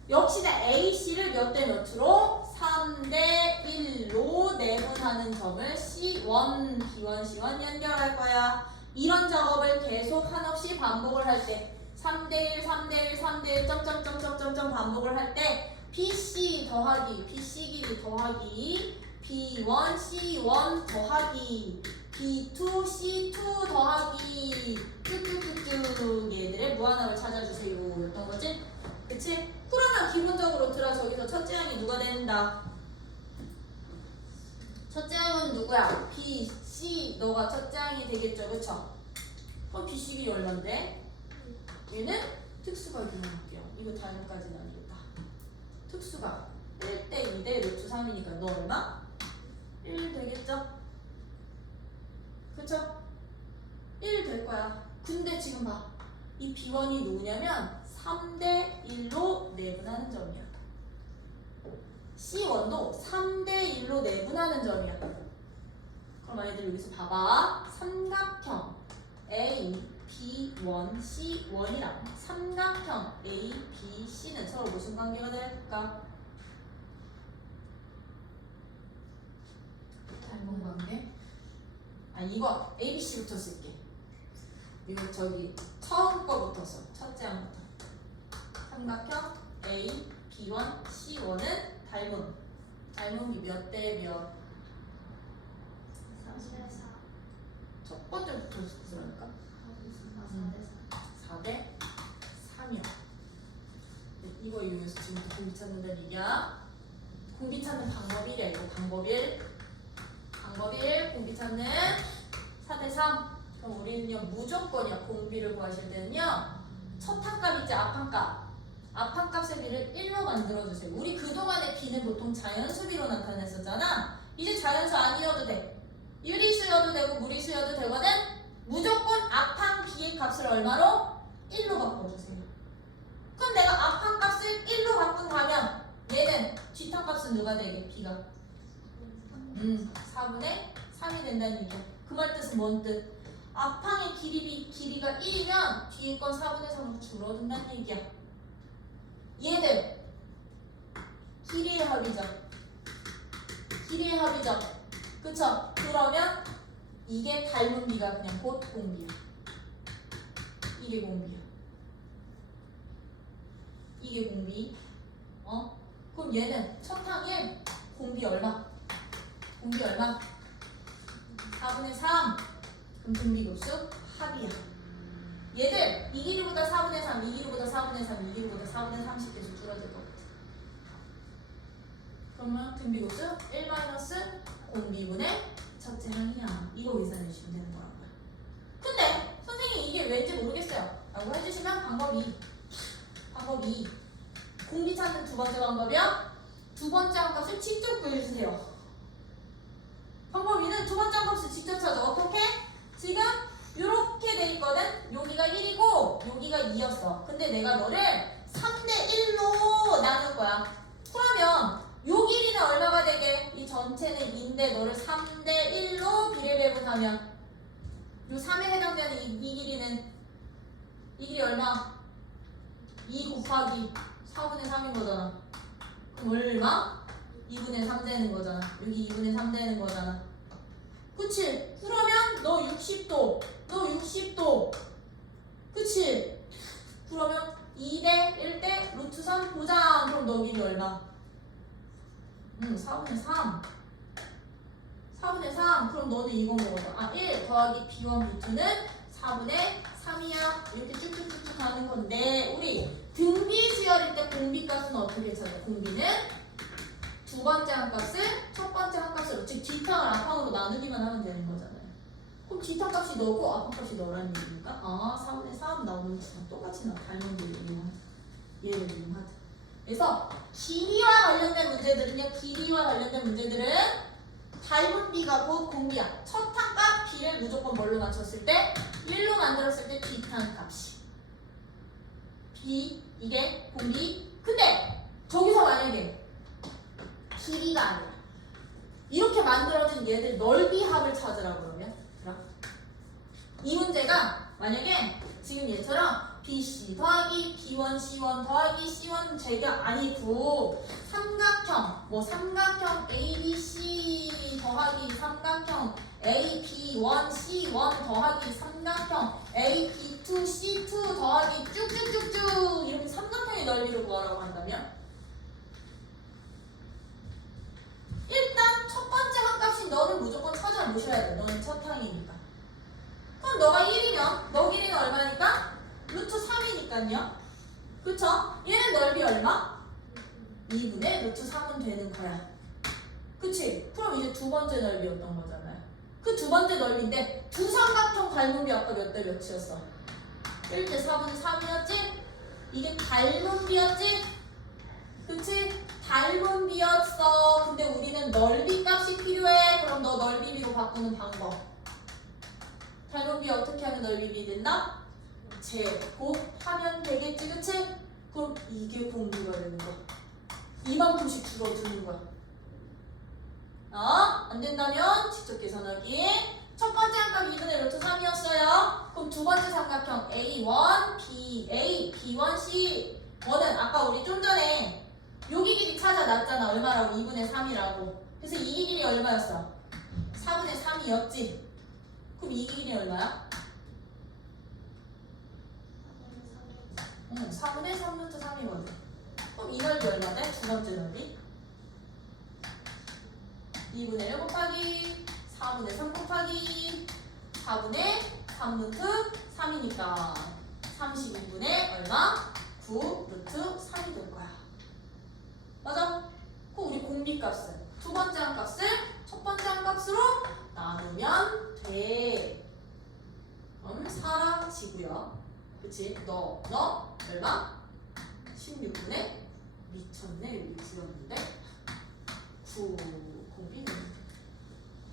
역시나 A, C를 몇 대 몇으로? 3대 1로 내분하는 점을 C1, B1, C1 연결할 거야. 이런 작업을 계속 한없이 반복을 할 때 3대1, 3대1, 3대1, 점점점점점점 반복을 할 때 PC 더하기, PC 길이 더하기, B1, C1 더하기, B2, C2 더하기, 뚝뚝뚝뚝 얘들의 무한함을 찾아주세요. 였던 거지? 그치? 그러면 기본적으로 들어 저기서 첫째 항이 누가 된다? 첫째 항은 누구야? B, C 너가 첫째 항이 되겠죠, 그쵸? 그럼 B, C 길이 얼만데? 얘는 특수각이만 할게요. 이거 다음까지는 아니겠다. 특수각 1대 2대 루트 3이니까 너 얼마? 1 되겠죠? 그쵸? 1 될 거야. 근데 지금 봐. 이 B1이 누구냐면 3대 1로 내분하는 점이야. C1도 3대 1로 내분하는 점이야. 그럼 아이들 여기서 봐봐. 삼각형 A, B1, C1이랑 삼각형 A, B, C는 서로 무슨 관계가 될까? 닮은 관계? 이거 A, B, C부터 쓸게. 이거 저기 처음 거부터 써. 첫째 항부터. 삼각형 A, B1, C1은 닮음이 몇 대 몇? 4대 4. 첫 번째부터 쓰라니까? 4대 3이야. 이거 이용해서 지금부터 공비 찾는다는 얘기야. 공비 찾는 방법 1이야. 이거 방법 1. 공비 찾는 4대 3. 그럼 우리는요 무조건이야. 공비를 구하실 때는요 첫 항값 있지, 앞항값의 비를 1로 만들어주세요. 우리 그동안의 비는 보통 자연수비로 나타냈었잖아. 이제 자연수 아니어도 돼. 유리수여도 되고 무리수여도 되거든. 무조건 앞항 비의 값을 얼마로? 1로 바꿔주세요. 그럼 내가 앞한 값을 1로 바꾼다면 얘는 뒷한 값은 누가 되게? B가 4분의 3이 된다는 얘기야. 그 말 뜻은 뭔 뜻? 앞항의 길이가 1이면 뒤에 건 4분의 3으로 줄어든다는 얘기야. 얘들 길이의 합이죠. 길이의 합이죠. 그쵸? 그러면 이게 닮은 비가 그냥 곧 공비야. 이게 공비야. 이게 공비. 그럼 얘는 첫 항에 공비 얼마? 공비 얼마? 4분의 3. 그럼 등비급수 합이야. 얘들 이 길이보다 4분의 3, 이 길이보다 4분의 3, 이 길이보다 4분의 30 계속 줄어들 것 같아. 그러면 등비급수 1 마이너스 공비분의 첫째 항이야. 이거 계산해 주시면 되는 거라고요. 근데 선생님 이게 왠지 모르겠어요 라고 해주시면 방법이 공비 찾는 두 번째 방법이야. 두 번째 항값을 직접 구해주세요. 방법 2는 두 번째 항값을 직접 찾아. 어떻게? 지금 이렇게 돼 있거든. 여기가 1이고 여기가 2였어. 근데 내가 너를 3대 1로 나눌 거야. 그러면 요 길이는 얼마가 되게? 이 전체는 2인데 너를 3대 1로 비례배분하면 요 3에 해당되는 이 길이는 이 길이 얼마? 2 곱하기 4분의 3인 거잖아. 그럼 얼마? 2분의 3 되는 거잖아. 여기 2분의 3 되는 거잖아. 그치? 그러면 너 60도, 너 60도. 그치? 그러면 2대 1대 루트 3 보장. 그럼 너 길이 얼마? 4분의 3. 4분의 3. 그럼 너는 이건 거거든. 1 더하기 B1, B2는 4분의 3이야. 이렇게 쭉쭉쭉쭉 가는 건데, 우리 등비 수열일 때 공비값은 어떻게 찾아? 공비는 두 번째 항값을 첫 번째 항값으로, 즉 뒷항을 앞항으로 나누기만 하면 되는 거잖아요. 그럼 뒷항 값이 너고 앞항 값이 너라는 얘기니까 4분의 3 나오는 것처럼 똑같이 닮은 길을 얘를 이용하자. 그래서 길이와 관련된 문제들은요, 길이와 관련된 문제들은 닮은 비가 곧 공비야. 첫 항값 B를 무조건 뭘로 맞췄을 때? 1로 만들었을 때 뒷항 값이 B, 이게 공비. 근데 저기서 만약에 길이가 아니라 이렇게 만들어진 얘들 넓이 합을 찾으라고 그러면 이 문제가 만약에 지금 얘처럼 BC 더하기 B1 C1 더하기 C1 제가 아니고 삼각형 ABC 더하기 삼각형 AB1 C1 더하기 삼각형 AB2 C2 더하기 쭉쭉쭉쭉 이렇게 삼각형의 넓이를 구하라고 한다면 일단 첫 번째 항값인 너는 무조건 찾아 놓으셔야 돼. 너는 첫 항이니까. 그럼 너가 1이면 너 길이는 얼마니까? 루트 3이니까요. 그쵸? 얘는 넓이 얼마? 2분의 루트 3은 되는 거야. 그치? 그럼 이제 두 번째 넓이였던 거잖아요. 그 두 번째 넓이인데 두 삼각형 닮은 비 아까 몇 대 몇이었어? 1대 4분의 3이었지? 이게 닮은 비였지? 그치? 닮은 비였어. 근데 우리는 넓이 값이 필요해. 그럼 너 넓이 비로 바꾸는 방법. 닮은 비 어떻게 하면 넓이 비 된다? 제곱하면 되겠지, 그치? 그럼 이게 공비가 되는 거야. 이만큼씩 줄어드는 거야. 안 된다면 직접 계산하기. 첫 번째 항값 2분의 루트 3이었어요. 그럼 두 번째 삼각형 A1, BA, B1, C1은 아까 우리 좀 전에 여기 길이 찾아놨잖아. 얼마라고? 2분의 3이라고. 그래서 이 길이 얼마였어? 4분의 3이었지? 그럼 이 길이 얼마야? 4분의 3 루트 3이거든. 그럼 이 넓이 얼마 돼? 두 번째 넓이? 2분의 1 곱하기 4분의 3 곱하기 4분의 3 루트 3이니까 32분의 얼마? 9 루트 3이 될 거야. 맞아? 그럼 우리 공비값은 두 번째 항값을 첫 번째 항값으로 나누면 돼. 그럼 사라지고요. 그치? 너 얼마? 16분의 미쳤네. 여기 줄였는데 9 공비는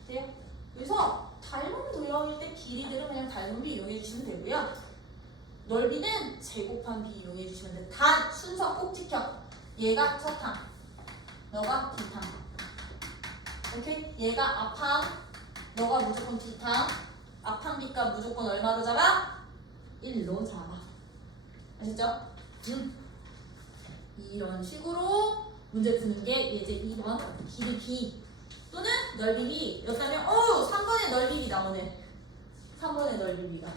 돼요? 그래서 닮은 도형일 때 길이들은 그냥 닮은 비 이용해 주시면 되고요. 넓이는 제곱한 b 이용해 주시면 돼. 단 순서 꼭 지켜. 얘가 첫 항, 너가 뒷항. 오케이? 얘가 앞항, 너가 무조건 뒷항. 앞항 뒷값 무조건 얼마로 잡아? 1로 잡아. 아셨죠? 이런 식으로 문제 푸는 게 예제 2번 길이 b 또는 넓이 b였다면 3번의 넓이 b 나오네. 3번의 넓이 b가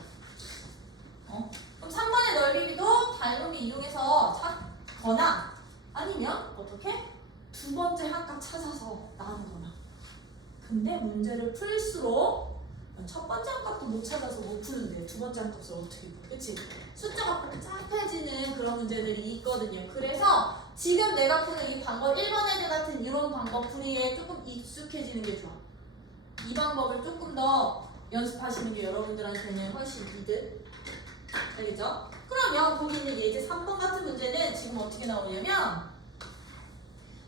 그럼 3번의 넓이 b도 닮음비 이용해서 찾거나 아니면 어떻게? 두 번째 항값 찾아서 나누거나. 근데 문제를 풀수록 첫 번째 항값도 못 찾아서 못 푸는데 두 번째 항값을 어떻게 푸? 그치? 숫자가 짝해지는 그런 문제들이 있거든요. 그래서 지금 내가 푸는 이 방법 1번 애들 같은 이런 방법 풀이에 조금 익숙해지는 게 좋아. 이 방법을 조금 더 연습하시는 게 여러분들한테는 훨씬 이득. 알겠죠? 그러면 거기 있는 예제 3번 같은 문제는 지금 어떻게 나오냐면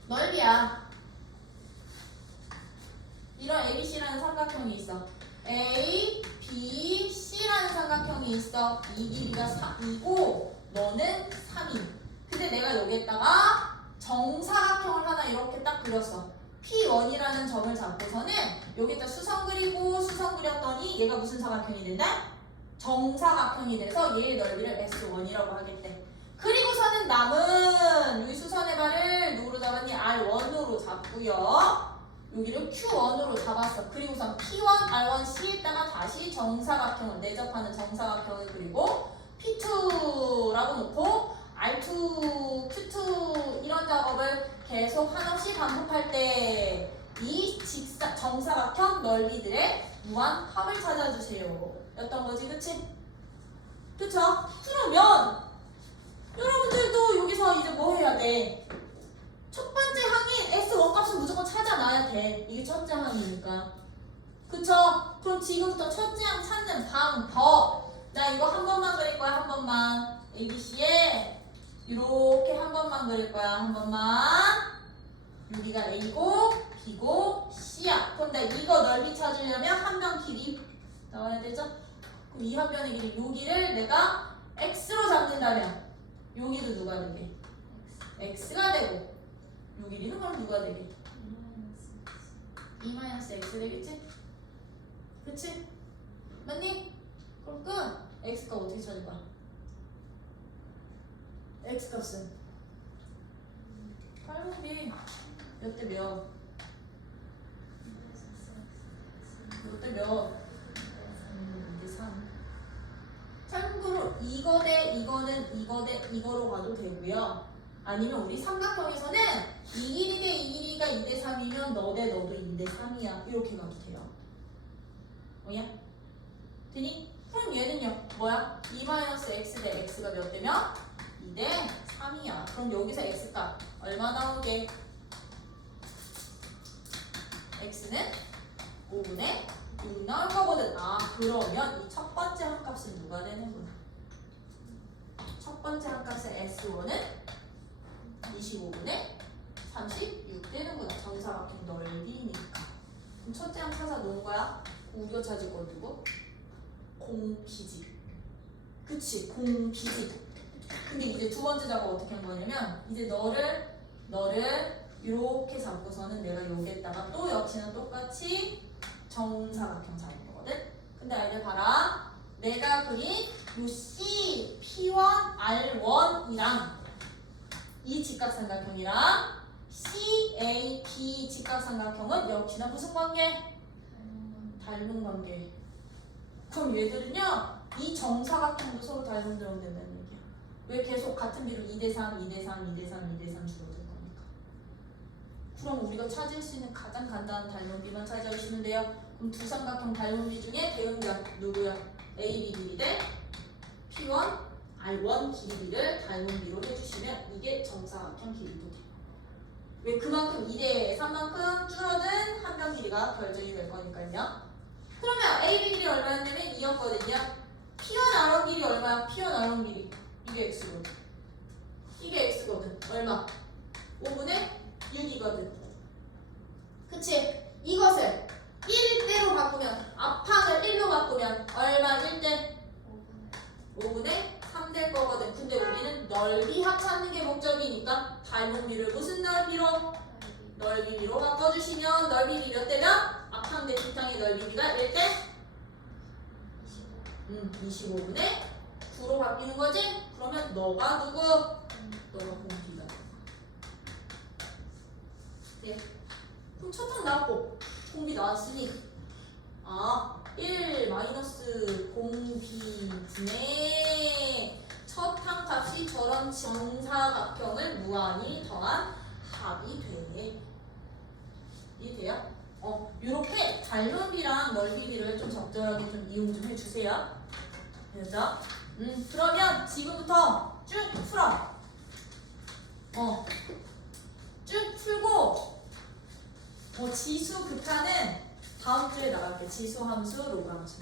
넓이야. 이런 ABC라는 삼각형이 있어. A, B, C라는 삼각형이 있어. 이 길이가 2고 너는 3인. 근데 내가 여기에다가 정사각형을 하나 이렇게 딱 그렸어. P1이라는 점을 잡고서는 여기다 수선 그리고 수선 그렸더니 얘가 무슨 사각형이 된다? 정사각형이 돼서 얘의 넓이를 S1이라고 하겠대. 그리고서는 남은 여기 수선의 발을 누구로 잡았니? R1으로 잡고요. 여기를 Q1으로 잡았어. 그리고선 P1, R1, C에다가 다시 정사각형을 내접하는 정사각형을 그리고 P2라고 놓고 R2, Q2 이런 작업을 계속 한없이 반복할 때 이 정사각형 넓이들의 무한 합을 찾아주세요. 였던 거지, 그치? 그쵸? 그러면 여러분들도 여기서 이제 뭐 해야 돼? 첫 번째 항인 S1 값은 무조건 찾아놔야 돼. 이게 첫째 항이니까. 그쵸? 그럼 지금부터 첫째 항 찾는 방법. 나 이거 한 번만 그릴 거야, 한 번만. ABC에 이렇게 한 번만 그릴 거야, 한 번만. 여기가 A고, B고, C야. 그럼 나 이거 넓이 찾으려면 한 변 길이 나와야 되죠? 그럼 이 한 변의 길이, 여기를 내가 X로 잡는다면 여기도 누가 되게? X가 되고 요 길이는 그럼 누가 되게? 2-x 되겠지? 그치? 맞니? 그럼 끝! X값 어떻게 찾을 거야? X값은 팔목이 몇 대 몇? 몇 대 몇? 2대 3. 참고로 이거 대 이거는 이거 대 이거로 가도 되고요. 아니면 우리 삼각형에서는 이 길이 대 이 길이가 2대 3이면 너 대 너도 2대 3이야. 이렇게 가도 돼요. 뭐야? 되니? 그럼 얘는요? 뭐야? 2-x 대 x가 몇 대면? 2대 3이야. 그럼 여기서 x값 얼마 나오게? x는 5분의 6 나올 거거든. 아, 그러면 이 첫 번째 한 값은 누가 되는구나. 첫 번째 한 값의 S1은 25분의 36 되는구나. 정사각형 넓이니까. 그럼 첫째 항 찾아 놓은 거야. 우리가 찾을 건 누구? 공비지. 그치, 공비지. 근데 이제 두 번째 작업 어떻게 한 거냐면 이제 너를 이렇게 잡고서는 내가 여기에다가 또 역시나 똑같이 정사각형 잡은 거거든. 근데 아이들 봐라. 내가 그린 요 C, P1, R1이랑 이 직각삼각형이랑 CAB 직각삼각형은 역시나 무슨 관계? 닮은 관계. 그럼 얘들은요, 이 정사각형도 서로 닮은 데면 된다는 얘기야. 왜 계속 같은 비로 2대 3, 2대 3, 2대 3, 2대 3 줄어들 거니까. 그럼 우리가 찾을 수 있는 가장 간단한 닮은비만 찾아주시면 돼요. 그럼 두 삼각형 닮은비 중에 대응자 누구야? AB 길이 대 P1, R1 길이를 닮은비로 해주시면 이게 정사각형 길이도 돼요. 왜? 그만큼 2대 3만큼 줄어든 한 변 길이가 결정이 될 거니까요. 그러면 AB 길이 얼마였냐면 2였거든요. P1, R1 길이 얼마야? P1, R1 길이 이게 X거든. 이게 X거든. 얼마? 5분의 6이거든. 그치? 이것을 1대로 바꾸면 앞항을 1로 바꾸면 얼마? 1대? 5분의 3 될 거거든. 근데 우리는 넓이 합 찾는 게 목적이니까 닮은비를 무슨 넓이로? 넓이비로 바꿔주시면 넓이비 몇 대면? 앞항 대 뒷항의 넓이비가 1대? 25분의 9로 바뀌는 거지? 그러면 너가 누구? 너가 공비다. 네. 그럼 첫항 나왔고 공비 나왔으니 1 마이너스 공비분의 첫항 값이 저런 정사각형을 무한히 더한 합이 돼. 이해돼요? 요렇게 닮은비랑 넓이비를 좀 적절하게 좀 이용 좀 해주세요. 그죠? 그러면 지금부터 쭉 풀어. 쭉 풀고 지수 극한은 다음 주에 나갈게. 지수 함수, 로그 함수.